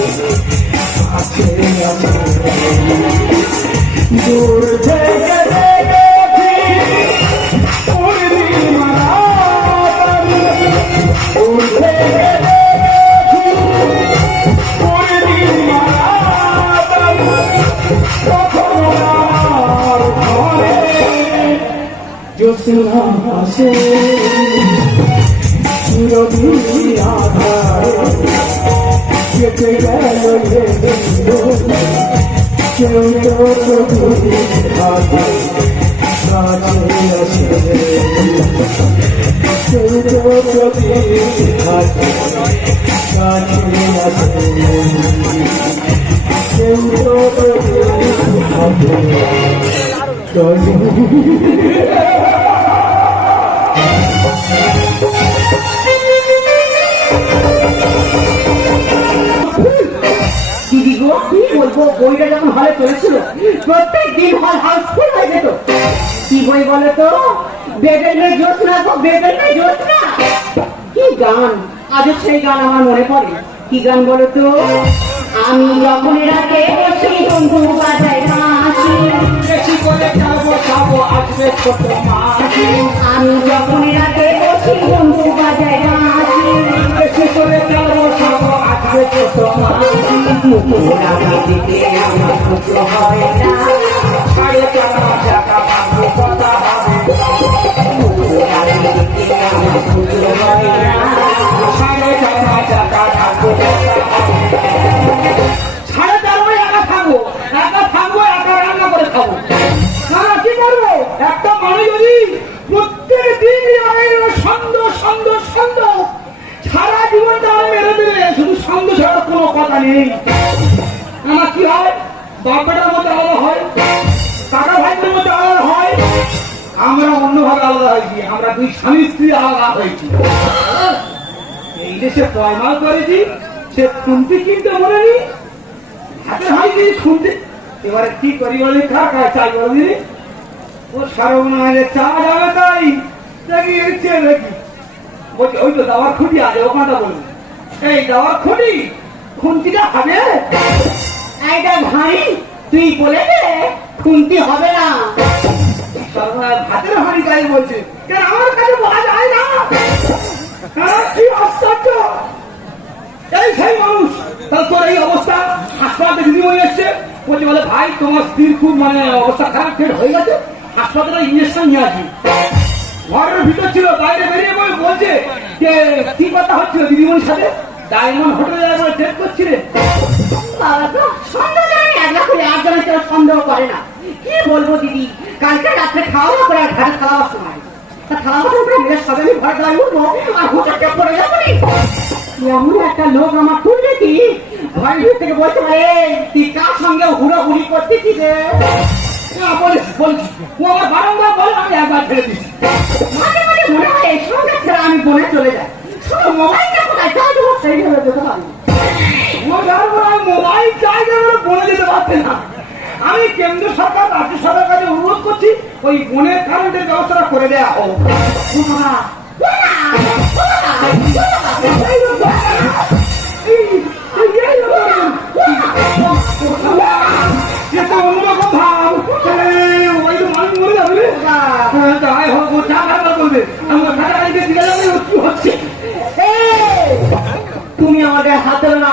কাছে আছে দূর থেকে দেখেছি পূর্ণিমার দূর থেকে দেখেছি পূর্ণিমার কখনো আমার ঘরে জ্যোৎস্না আসে চিরদিন আধারে কেটে গেল কেউ তো কাছে আসে কেউ তো কাছে আসে কেউ তো দিদি গো কি বলবো, বইটা যখন হলে চলেছিল প্রত্যেক দিন হল হাউসফুল হয়ে যেত। কি বই বলো তো? বেদের মেয়ে জ্যোৎস্না গো, বেদের মেয়ে জ্যোৎস্না। কি গান, আজও সেই গান আমার মনে পড়ে। কি গান বলো তো? আমি যখন রাতে বসি বন্ধু বাজায় বাঁশি, বেশি করে খাবো খাবো আসবে ছোট মাছি আমি যখন রাতে বসি বন্ধু বাজায় বাঁশি, বেশি করে খাবো খাবো আসবে ছোট মাছি মুখোরা দিতে আমার পুত্র হয় না, সাড়ে 4 টাকা পাবো কথা হবে মুখোরা দিতে আমার পুত্র হয় না। সাড়ে 4 টাকা থাকবো সাড়ে 4 একা থাকবো একা রান্না করে খাবো। সারা কি করবো? একটা মানুষ যদি প্রত্যেক দিন সন্দেহ সারা জীবনটা আমার মেরে দিলে শুধু সন্দেহ ছাড়া কোনো কথা নেই। আমার কি হয়? বাপেটার মধ্যে আলাদা হয়, কাকা ভাইদের মধ্যে আলাদা হয়, আমরা অন্যভাবে আলাদা হয়েছি। আমরা দুই স্বামী স্ত্রী আলাদা হয়েছি। এই দেশে পয়মাল করেছি, সে খুন্তি কিনতে মনে নি হাতে হয়নি খুন্তি। এবারে কি করি বলি, খা চাই বলি ও সারমনে চা যাবে তাই দেখি দেখি বলছি ওই তো দাওয়ার খুঁটি আছে, ওখানটা বলবি এই দাওয়ার খুঁটি খুন্তিটা হবে এইটা ভাই তুই বলে দে খুনতি হবে না। ভাতের হাঁড়ি তাই বলছে, কেন আমার কাছে বলা যায় না? হ্যাঁ, কি আশ্চর্য! এই সেই মানুষ, তার তোর এই অবস্থা। হাসপাতালে দিদিমণি এসছে, বলছে বলে ভাই তোমার স্ত্রীর খুব অবস্থা খারাপ ফের হয়ে গেছে, হাসপাতালে ইঞ্জেকশন নিয়ে আসি। ঘরের ভিতর ছিল, বাইরে বেরিয়ে বলছে যে কি কথা হচ্ছিল দিদিমণির সাথে, ডায়মন্ড হোটেলে একবার ডেট করছিলে। বাবা তো সন্দেহ জানি একলা করে একজনের কেউ সন্দেহ করে না। কি বলবো দিদি, কালকে রাত্রে খাওয়া দাওয়া করে আর ঘরে খাওয়ার সময় তা থালা বাসন করে মিলে সবাই আমি ঘরে দাঁড়িয়ে উঠবো আর হোটেলটা পড়ে যাবো নি। এমন একটা লোক আমার তুলবে কি ঘরের ভিতর থেকে বলতে পারে তুই কার সঙ্গে হুড়োহুড়ি করতেছিস রে? বলছি ও আমার বারংবার বলে, আমি একবার ছেড়ে দিচ্ছি। মাঝে মাঝে মনে হয় এই সঙ্গে ছেড়ে আমি বনে চলে যাই, শুধু মোবাইলটা কোথায় চাই দেবো সেই ভেবে যেতে পারি। মোবাইল চাই বলে যেতে পারছে না। আমি কেন্দ্র সরকার রাজ্য সরকারের কাছে অনুরোধ করছি ওই বনের কারেন্টের ব্যবস্থাটা করে দেওয়া হোক। অন্যরকম ভাব ওই তো মানুষ মরে যাবে রে। তাই হোক, ও চা খাবার করবে, আমার খাটা গাড়িতে দিলে যাবে কি হচ্ছে। তুমি আমাদের হাত দেবে না।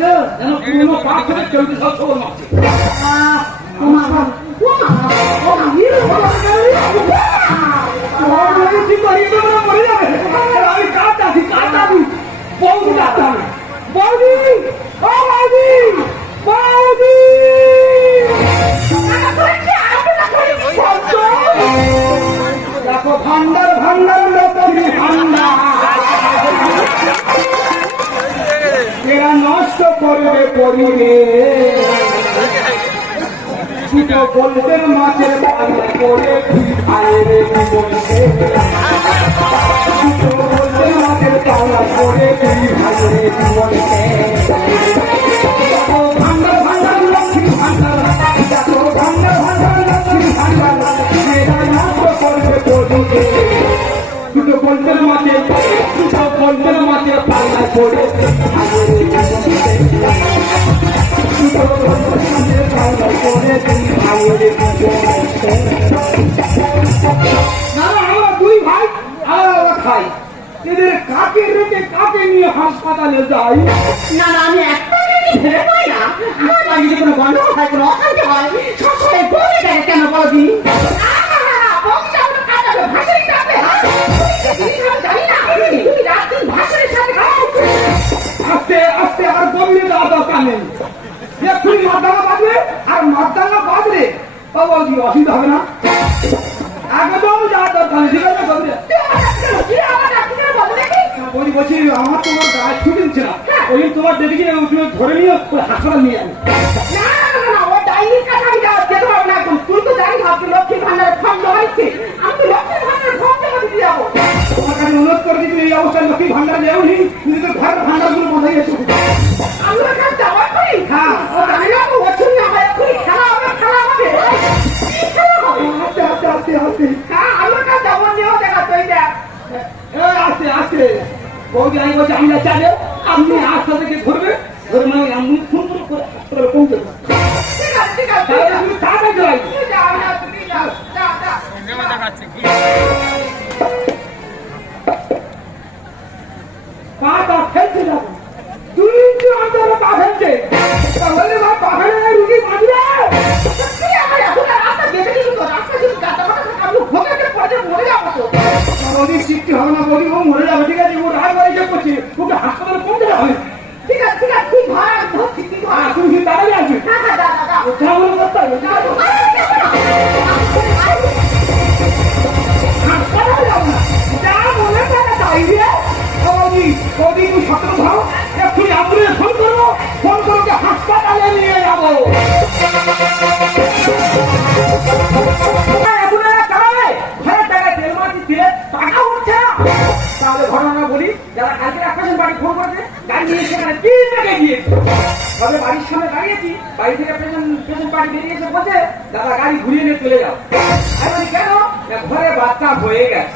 যেন পুরোনো পাক করে চলতে সব খবর মারছে। মরে যাবে। আমি কাটাবি বৌদি ডাক্তার বৌদি ও বৌদি বৌদি দেখো ভান্ডার লোকের ভান্ডার এরা নষ্ট করবে পরিবেশ। দুটো গোল্ডেন মাছের পাল্লা করে আয়ের বলছে, দুটো গোল্ডেন মাছের পাল্লা করে ভাইয়ের বলছে। ভান্ডার লক্ষ্মী ভান্ডার, দেখো ভান্ডার লক্ষ্মী ভান্ডার এরা নষ্ট করবে পরিবেশ। দুটো গোল্ডেন মাছের পাল্লা করেছি ভাঙরে না না আমরা দুই ভাই আলাদা খাই এদের কাকে রেখে কাকে নিয়ে হাসপাতালে যাই না না আমি একটা জিনিস ভেবে পাই না আমার বাড়িতে কোনো গন্ডগোল হয় কোনো অশান্তি হয় সবসময় বলে দেয় কেন বলো দিন আস্তে আস্তে আর বললে যাওয়া দরকার নেই এক্ষুনি মাদাঙ্গা বাজবে আর মাদাঙ্গা বাজলে বাবা কি অসুবিধা হবে না একদম যাওয়ার দরকার নেই ঠিক আছে বলি বলছি আমার তোমার গায়ে ছুটি দিচ্ছে না ওই তোমার দিদিকে তুমি ধরে নিয়ে হাসপাতাল নিয়ে যাবে তোমার কাছে অনুরোধ করে দিচ্ছি এই অবস্থায় লক্ষ্মী ভান্ডার যাওনি নিজেদের ঘরের ভান্ডার গুলো বন্ধ হয়ে গেছে হ্যাঁ আস্তে আস্তে আস্তে আস্তে আস্তে আস্তে বৌদি আমি বলছি আমি চালে আপনি আস্তে থেকে ঘুরবে ধরে মানে আমি সুন্দর করে হাসপাতালে পৌঁছে তুমি তাড়াতাড়ি যাই পাটা ফেলতে যাবো দুই ইঞ্চি অন্তরে পা ফেলছে তাহলে পা ফেলে রুগী বাঁচবে বৌদি সৃষ্টি হবে না বৌদি ও মরে যাবে ঠিক আছে ও রাগ বাড়ি চেক করছি ওকে হাসপাতালে পৌঁছে যাবে তুমি কি তাড়াতাড়ি আসবে ওঠাগুলো করতে হবে হাসপাতালে যাবো না যা মনে থাকে তাই দিয়ে বৌদি তুমি সতর্ক ভাও এক্ষুনি অ্যাম্বুলেন্স ফোন করবো ফোন করবো হাসপাতালে নিয়ে যাবো তাহলে ঘটনা বলি যারা কালকে পেশেন্ট বাড়ি ফোন করেছে গাড়ি নিয়ে সেখানে 3 টাকা গিয়েছে তবে বাড়ির সামনে দাঁড়িয়েছি বাড়ি থেকে পেশেন্ট বাড়ি বেরিয়ে এসে বলছে দাদা গাড়ি ঘুরিয়ে নিয়ে চলে যাও আমি বলি কেন ঘরে বাচ্চা হয়ে গেছে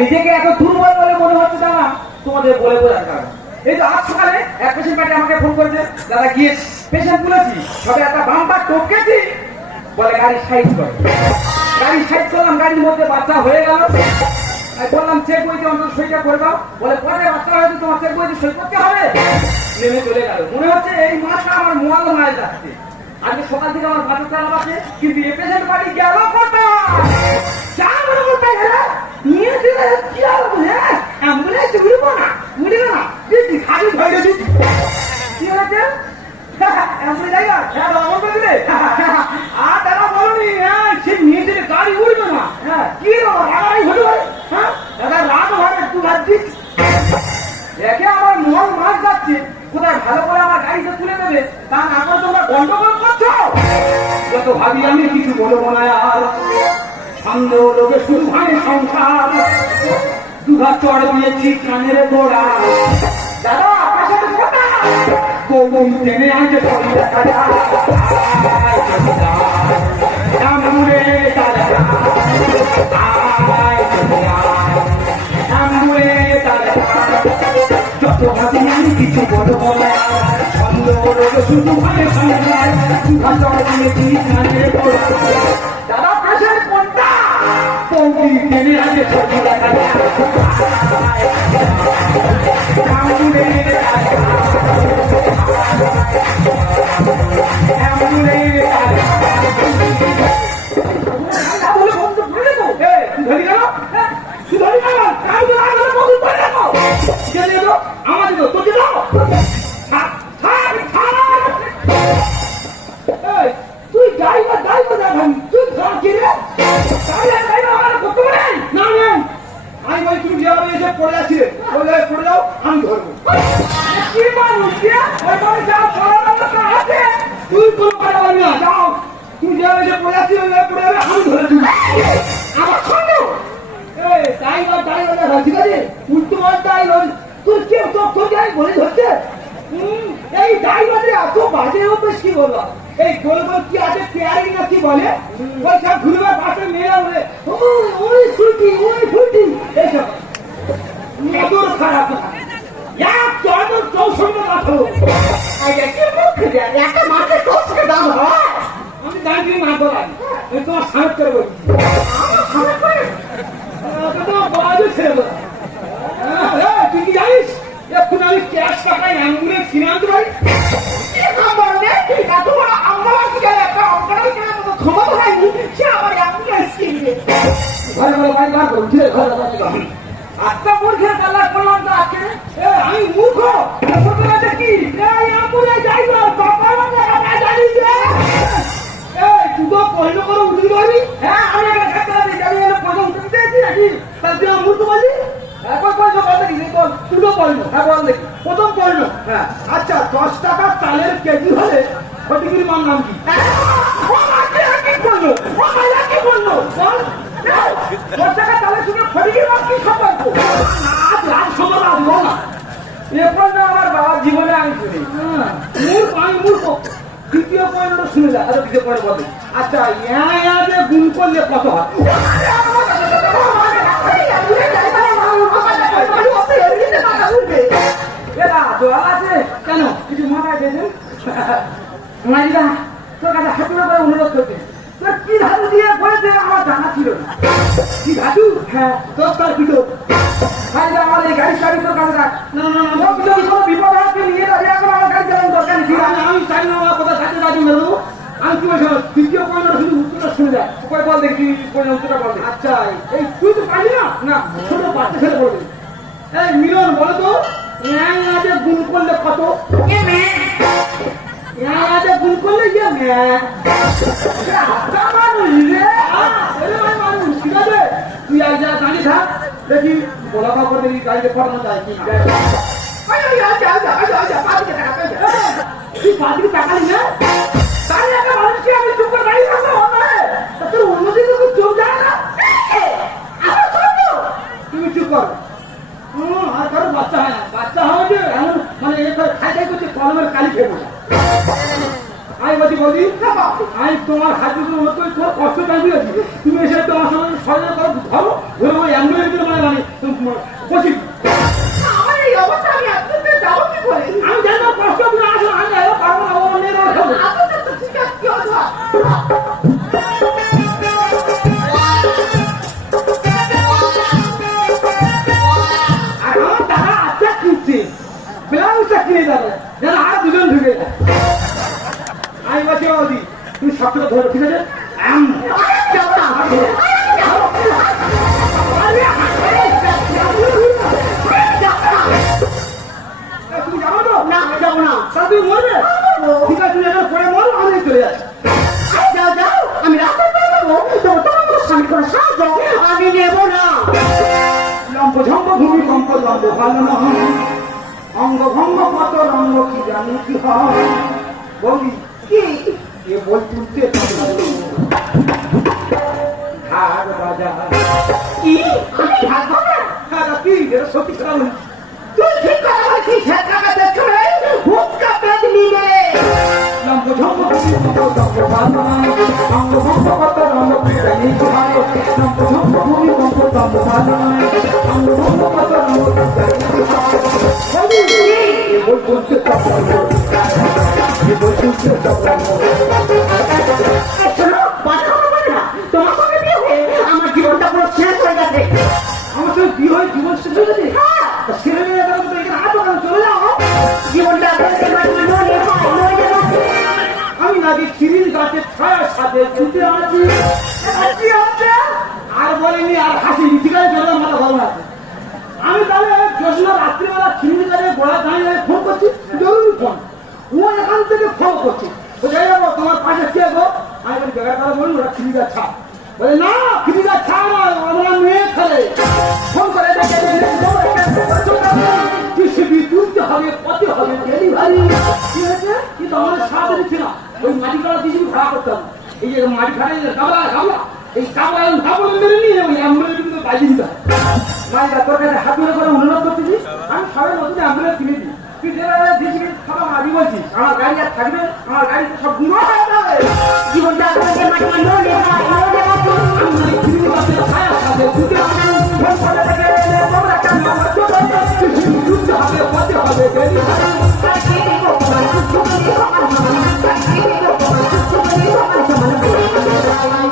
নিজেকে এত দুর্বল বলে মনে হচ্ছে দাদা তোমাদের বলে বোঝার কারণ এই যে আজ সকালে এক পেশেন্ট বাড়ি আমাকে ফোন করেছে দাদা গিয়ে পেশেন্ট তুলেছি সবে একটা বাম্পার টপকেছি বলে গাড়ি সাইড করে গাড়ি সাইড করলাম গাড়ির মধ্যে বাচ্চা হয়ে গেল বললাম চেক বইতে অন্তত সইটা করে দাও বলে পরে বাচ্চা হয়তো তোমার চেক বইতে সই করতে হবে নেমে চলে গেল মনে হচ্ছে এই মাসটা আমার মোয়াল মায় যাচ্ছে আজকে সকাল থেকে আমার বাচ্চা চালানো আছে কিন্তু এই পেশেন্ট বাড়ি গেল কোথায় যা মনে করতে গেল নিয়ে চলে কি হবে হ্যাঁ অ্যাম্বুলেন্স উড়বো না খালি ধরে দিচ্ছি কি হয়েছে অ্যাম্বুলেন্স যাইবা হ্যাঁ আমার বলবে আর দাদা বলনি হ্যাঁ সে নিয়ে চলে গাড়ি উড়বে না হ্যাঁ কি রাগারাগি হতে পারে হ্যাঁ দাদা রাগ হয় একটু ভাবছিস দেখে আমার মন মাছ যাচ্ছে কোথায় ভালো করে আমার গাড়িতে তুলে দেবে তা না করে তোমরা গন্ডগোল করছো যত ভাবি আমি কিছু বলবো না আর সন্দেহ লোকে শুরু হয় সংসার দুঘা চড় দিয়েছি কানের গোড়া দাদা আপনার সাথে কথা কবুম টেনে আনছে যত ভাবি আমি কিছু বলবো না সন্দেহ লোকে শুধু হয় সংসার দুঘা চড় দিয়েছি কানের গোড়া দাদা পেশেন্ট কোনটা কবুম টেনে আনছে তুই যাইবা তুই না আমি বলি তুমি যেভাবে এসে পড়ে যাচ্ছি ওই জায়গায় পড়ে যাও আমি ধরবো কি মানুষ তুই কোনো কথা বলবি না যাও তুমি যেভাবে এসে পড়ে যাচ্ছি ওই জায়গায় পড়ে যাবে আমি ধরে দেবো আমার সঙ্গে তাই ঠিক আছে উল্টো তাই তোর কি তোর যাই বলে ধরছে এই ড্রাইভারে এত বাজে অভ্যাস কি বলবো এই গোল গোল কি আছে পেয়ারিং না কি বলে ওই সব ঘুরবে পাশে মেয়েরা বলে ওই ফুটি এইসব নজর খারাপ এক জয়দুর 64 মাত্র। আগে কি মুখ দিয়ে একটা মাঠে কোচকে দাম হয় আমি জানি তুমি না বলাই আমি তোমার সাহেব করে বলি আমার করে তোমার বাজে ছেড়ে বলা তুই কি জানিস এখন আমি ক্যাশ টাকায় অ্যাম্বুলেন্স কিনে আনতে পারি কি খবর রে এত বড় আমরা কি গেলে একটা অঙ্কন কেনার মতো ক্ষমতা হয়নি সে আমার অ্যাম্বুলেন্স কিনবে ঘরে ঘরে বাড়ি বার করুন ঘরে ঘরে আত্মা মূর্খের পাল্লা করলাম তো আজকে আমি মূর্খ ছোটবেলাতে কি অ্যাম্বুলেন্স যাই না বাবা না জানি যে তুই তো পয়ল করে উঠে পারবি হ্যাঁ আমি একটা ক্ষেত্রে দিয়ে যাবি এনে প্রথম তুমি দিয়েছি নাকি তার তুই আমার মূর্খ বলি একবার পয়সা বলতে কি বল তুই তো পয়ল হ্যাঁ বল দেখি প্রথম পয়ল হ্যাঁ আচ্ছা 10 টাকা চালের কেজি হলে ফটিকির মার নাম কি ও মাকে কি বললো ও মায়া কি বললো বল 10 টাকা তাহলে তুমি ফড়িয়ে মাছ কি সম্পর্ক রাজ সমাজ আসবো না এরপর না আমার বাবার জীবনে আমি শুনি মূর্খ আমি মূর্খ তৃতীয় পয়েন্টটা শুনে যা আচ্ছা কিছু পরে বলে আচ্ছা যে গুণ করলে কত হয় এরা জল আছে কেন কিছু মাথায় দিয়েছেন মাইরা তোর কাছে হাতুড়ে করে অনুরোধ করতে তোর কি ধাতু দিয়ে করেছে আমার জানা ছিল না কি ধাতু হ্যাঁ তোর তার ভিতর খালি আমার এই গাড়ি চাবি তোর কাছে রাখ না না না লোক যদি কোনো বিপদ হয় তুই নিয়ে যাবি এখন আমার গাড়ি চালানো দরকার নেই ঠিক আছে আমি চাই না আমার কথা থাকতে রাজি মেরো আমি কি বলছি তৃতীয় পয়েন্টটা শুধু উত্তরটা শুনে যায় কই বল দেখি কোন উত্তরটা বল দেখি আচ্ছা এই তুই তো পারলি না না ছোট বাচ্চা ছেলে বলবি এই মিলন বলো তো যে গুণ করলে কত যে গুণ করলে যে মানুষ ঠিক আছে তুই এক জায়গায় দাঁড়িয়ে থাক দেখি বলা করে দেখি গাড়িতে ফটানো যায় কি তুই পাঁচটি টাকা নি না তাই একটা মানুষকে আমি চুপ করে দাঁড়িয়ে থাকবো তোর অন্যদিকে তো চোখ যায় না আমার করবো তুমি চুপ কর আর কারো বাচ্চা হয় না বাচ্চা হয় যে এমন মানে খাই খাই করছে কলমের কালি খেয়ে বসে আমি বলছি আমি তোমার হাত দুটো মতো তোমার কষ্ট চাই দিয়েছি তুমি এসে তোমার সঙ্গে সহযোগিতা করো ধরো ধরে ওই অ্যাম্বুলেন্সের মানে বসি আমার এই অবস্থা আমি আপনাদের যাবো কি করে আমি জানি না কষ্ট তুমি আসো আমি যাবো পারবো না ও নিয়ে খাবো আপনাদের তো ঠিক আছে কি হতো আর আমার টাকা আচ্ছা কিনছে ব্লাউজটা কিনে যাবে যেন আর দুজন ঢুকে যায় আমি বলছি বৌদি তুমি সবটা ধরো ঠিক আছে তুমি যাবো তো না আমি যাবো না তা তুমি মরবে ঠিক আছে তুমি এখানে পরে মরো আমি চলে যাচ্ছি যাও যাও আমি রাস্তা পেয়ে যাবো তো তোমার স্বামী করে সাহায্য আমি নেবো না লম্ব ঝম্ব ভূমি কম্প লম্ব ভালো নয় অঙ্গ ভঙ্গ কত রঙ্গ কি জানি কি হয় বৌদি কি এ বই তুলতে ঢাক বাজা কি আমি ভাগবো না হ্যাঁ কি এটা সত্যি কথা বলি তুই ঠিক কথা বলছিস হ্যাঁ টাকা দেখছো রে হুক্কা পেট নিলে লম্ব ঝম্ব ভূমি কম্প লম্ব ভালো নয় অঙ্গ ভঙ্গ কত রঙ্গ কি জানি কি হয় লম্ব ঝম্ব ভূমি কম্প লম্ব ভালো নয় অঙ্গ ভঙ্গ কত রঙ্গ কি জানি কি হয় বৌদি এ বই তুলতে শোনো কথা বলবে না তোমার সঙ্গে বিয়ে হয়ে আমার জীবনটা পুরো শেষ হয়ে গেছে আমার সঙ্গে বিয়ে হয়ে জীবন শেষ হয়ে গেছে হ্যাঁ ছেলে মেয়ে এখানে হাত ওখানে চলে যাও জীবনটা আমি নাকি চিরির গাছের ছায়ার সাথে ছুটে আছি কি হচ্ছে আর বলিনি আর হাসি ঠিক আছে চলে মাথা ভালো আছে আমি তাহলে যশোর রাত্রিবেলা চিরির গাছের গোড়া দাঁড়িয়ে ফোন করছি জরুরি ফোন ও এখান থেকে ফোন করছে তো যাই যাবো তোমার পাশে কে গো আমি বলি বেকার কথা বলুন ওরা চিরি গাছ ছাড় বলে না চিরি গাছ ছাড় না আমরা মেয়ে খেলে ফোন করে তুলতে হবে কত হবে ডেলিভারি কি হয়েছে কিন্তু আমাদের সাথে দিচ্ছি না ওই মাটি কাটা দিয়ে ভাড়া করতে হবে এই যে মাটি খাটা গাবলা গাবলা এই গাবলা গাবলা মেরে নিয়ে ওই অ্যাম্বুলেন্স কিন্তু বাজিয়ে দিতে হবে মাইরা তোর কাছে হাত ধরে করে অনুরোধ করতেছি আমি সবাই নতুন অ্যাম্বুলেন্স কিনে দিই তুই যেভাবে দিয়েছি খাবার মাঝি বলছিস আমার গাড়ি আর থাকবে আমার গাড়ি তো সব গুঁড়ো হয়ে যাবে জীবনটা আপনাকে মাটি হবে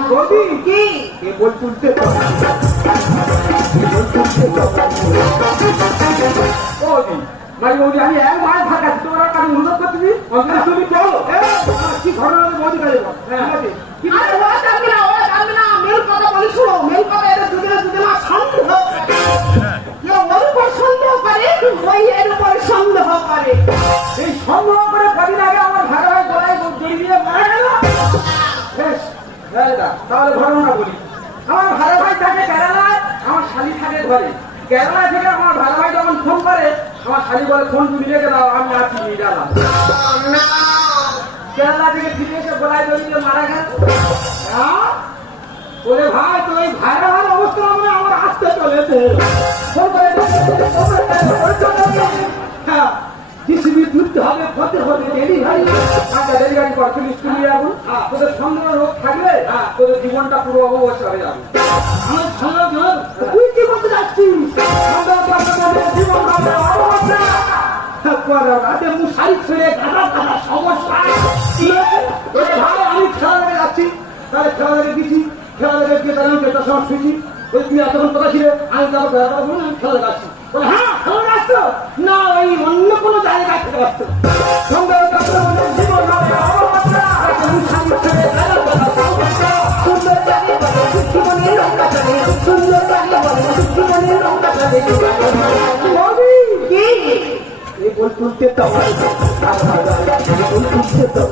বৌদি কি কেবল তুলতে তো বৌদি মানে বৌদি আমি এক মাস থাকা তোমরা কারণ অনুরোধ করছি অন্তত তুমি বলো কি ঘটনা বৌদি কাজে বল ঠিক আছে কি আরে ও জানবি না মেল কথা বলি শুনো মেল কথা এটা দুদিনে সন্দেহ কেউ ওর উপর সন্দেহ করে ওই এর উপর সন্দেহ করে এই সন্দেহ করে কদিন আগে আমার ভাই গলায় দড়ি দিয়ে মারা গেল বেশ তাহলে ঘটনা বলি আমার ভাই থাকে কেরালায় আমার শালি থাকে ঘরে কেরালা থেকে আমার ভাই যখন ফোন করে আমার শালি বলে ফোন তুমি রেখে দাও আমি আছি নিয়ে গেলাম কেরালা থেকে ফিরে এসে গলায় দড়ি দিয়ে মারা গেল বলে ভাই তো এই ভাইরাল অবস্থা মানে আমার আসতে চলেছে ফোন করে হ্যাঁ জিসিবি তুলতে হবে হতে হবে ডেলিভারি আচ্ছা ডেলিভারি কর তুমি স্কুলে যাবো তোদের সন্দেহ রোগ থাকলে তোদের জীবনটা পুরো অবস্থা হয়ে যাবে আমার সন্দেহ তুই কি বলতে যাচ্ছিস জীবন হবে অবস্থা শাড়ি ছেড়ে গাদা গাদা সমস্যা ভাই আমি খেলা দেখে যাচ্ছি তাহলে খেলা দেখে গেছি খেলা দেখে গিয়ে তাহলে আমি যেটা সময় শুয়েছি ওই তুই এতক্ষণ কথা ছিল আমি তারপর বেড়াতে বলুন আমি খেলা দেখাচ্ছি বলে হ্যাঁ খেলা আসতো না ওই অন্য কোনো জায়গায় থেকে আসতো সন্দেহ জীবন হবে অবস্থা এই বল তুলতে তো তুলতে তো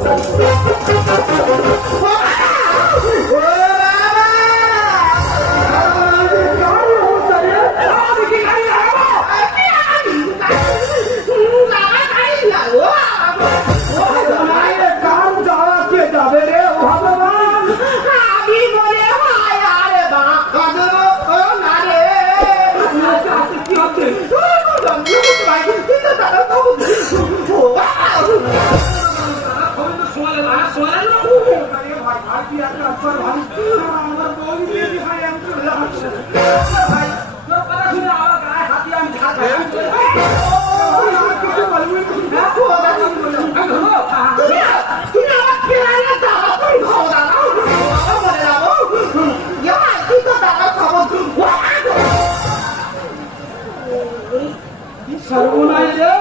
সর্বনাশ রে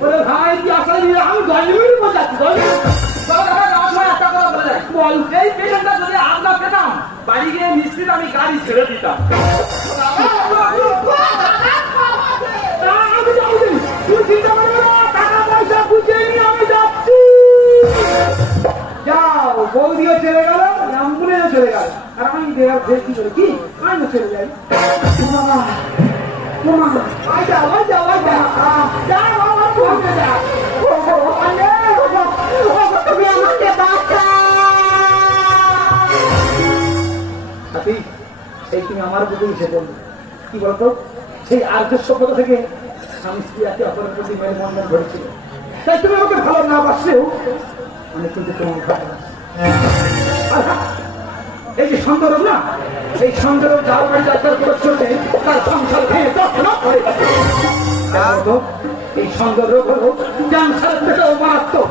ওরে ভাই কি আসলে আমি গঞ্জমির বোঝাচ্ছি বল এই পেশেন্টটা যদি আজ না পেতাম বাড়ি গিয়ে নিশ্চিত আমি গাড়ি ছেড়ে দিতাম তুই চিন্তা করবি না টাকা পয়সা বুঝে নিয়ে আমি যাচ্ছি যাও বৌদিও চলে গেল অ্যাম্বুলেন্সও চলে গেল আর আমি কি করে কি আমি চলে যাই সেই তুমি আমার বুঝে এসে বলবে কি বলতো সেই আর্য সভ্যতা থেকে স্বামী স্ত্রী একে অপরের প্রতি মেরে বন্ধন ঘটেছিল তাই তুমি আমাকে ভালো না বাসলেও আমি কিন্তু তোমার ভালো এই যে সন্দেহ না এই সন্দেহ যার বাড়ি যার করে চলবে তার সংসার ভেঙে দখল করে এই সন্দেহ রোগ হলো ক্যান্সারের থেকেও মারাত্মক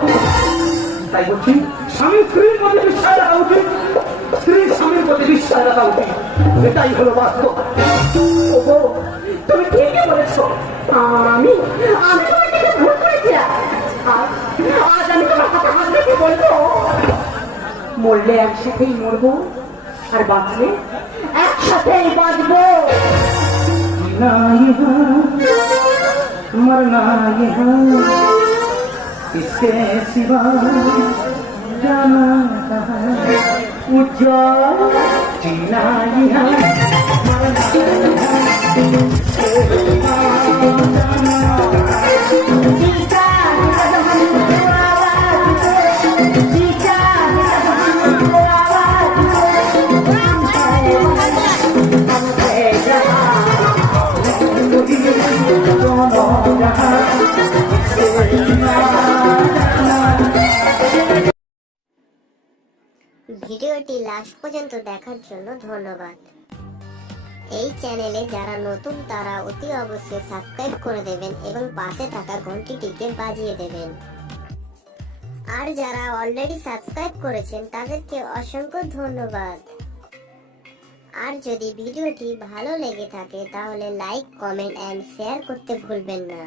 তাই বলছি স্বামী স্ত্রীর মধ্যে বিশ্বাস রাখা উচিত স্ত্রী স্বামীর প্রতি বিশ্বাস রাখা উচিত এটাই হলো বাস্তব তুমি ঠিকই বলেছো আমি তোমাকে ভুল করেছি আজ আমি তোমার কথা হাসলে কি বলবো মরলে একসাথেই মরবো আর বাঁচলে একসাথেই বাঁচবো मरना यहाँ इसके सिवा जाना कहाँ उज्जवल जीना यहाँ मरना यहाँ इसके सिवा जाना ভিডিওটি লাস্ট পর্যন্ত দেখার জন্য ধন্যবাদ। এই চ্যানেলে যারা নতুন তারা অতি অবশ্যই সাবস্ক্রাইব করে দেবেন এবং পাশে থাকা ঘন্টিটিকে বাজিয়ে দেবেন। আর যারা অলরেডি সাবস্ক্রাইব করেছেন তাদেরকে অসংখ্য ধন্যবাদ। আর যদি ভিডিওটি ভালো লেগে থাকে তাহলে লাইক, কমেন্ট এন্ড শেয়ার করতে ভুলবেন না।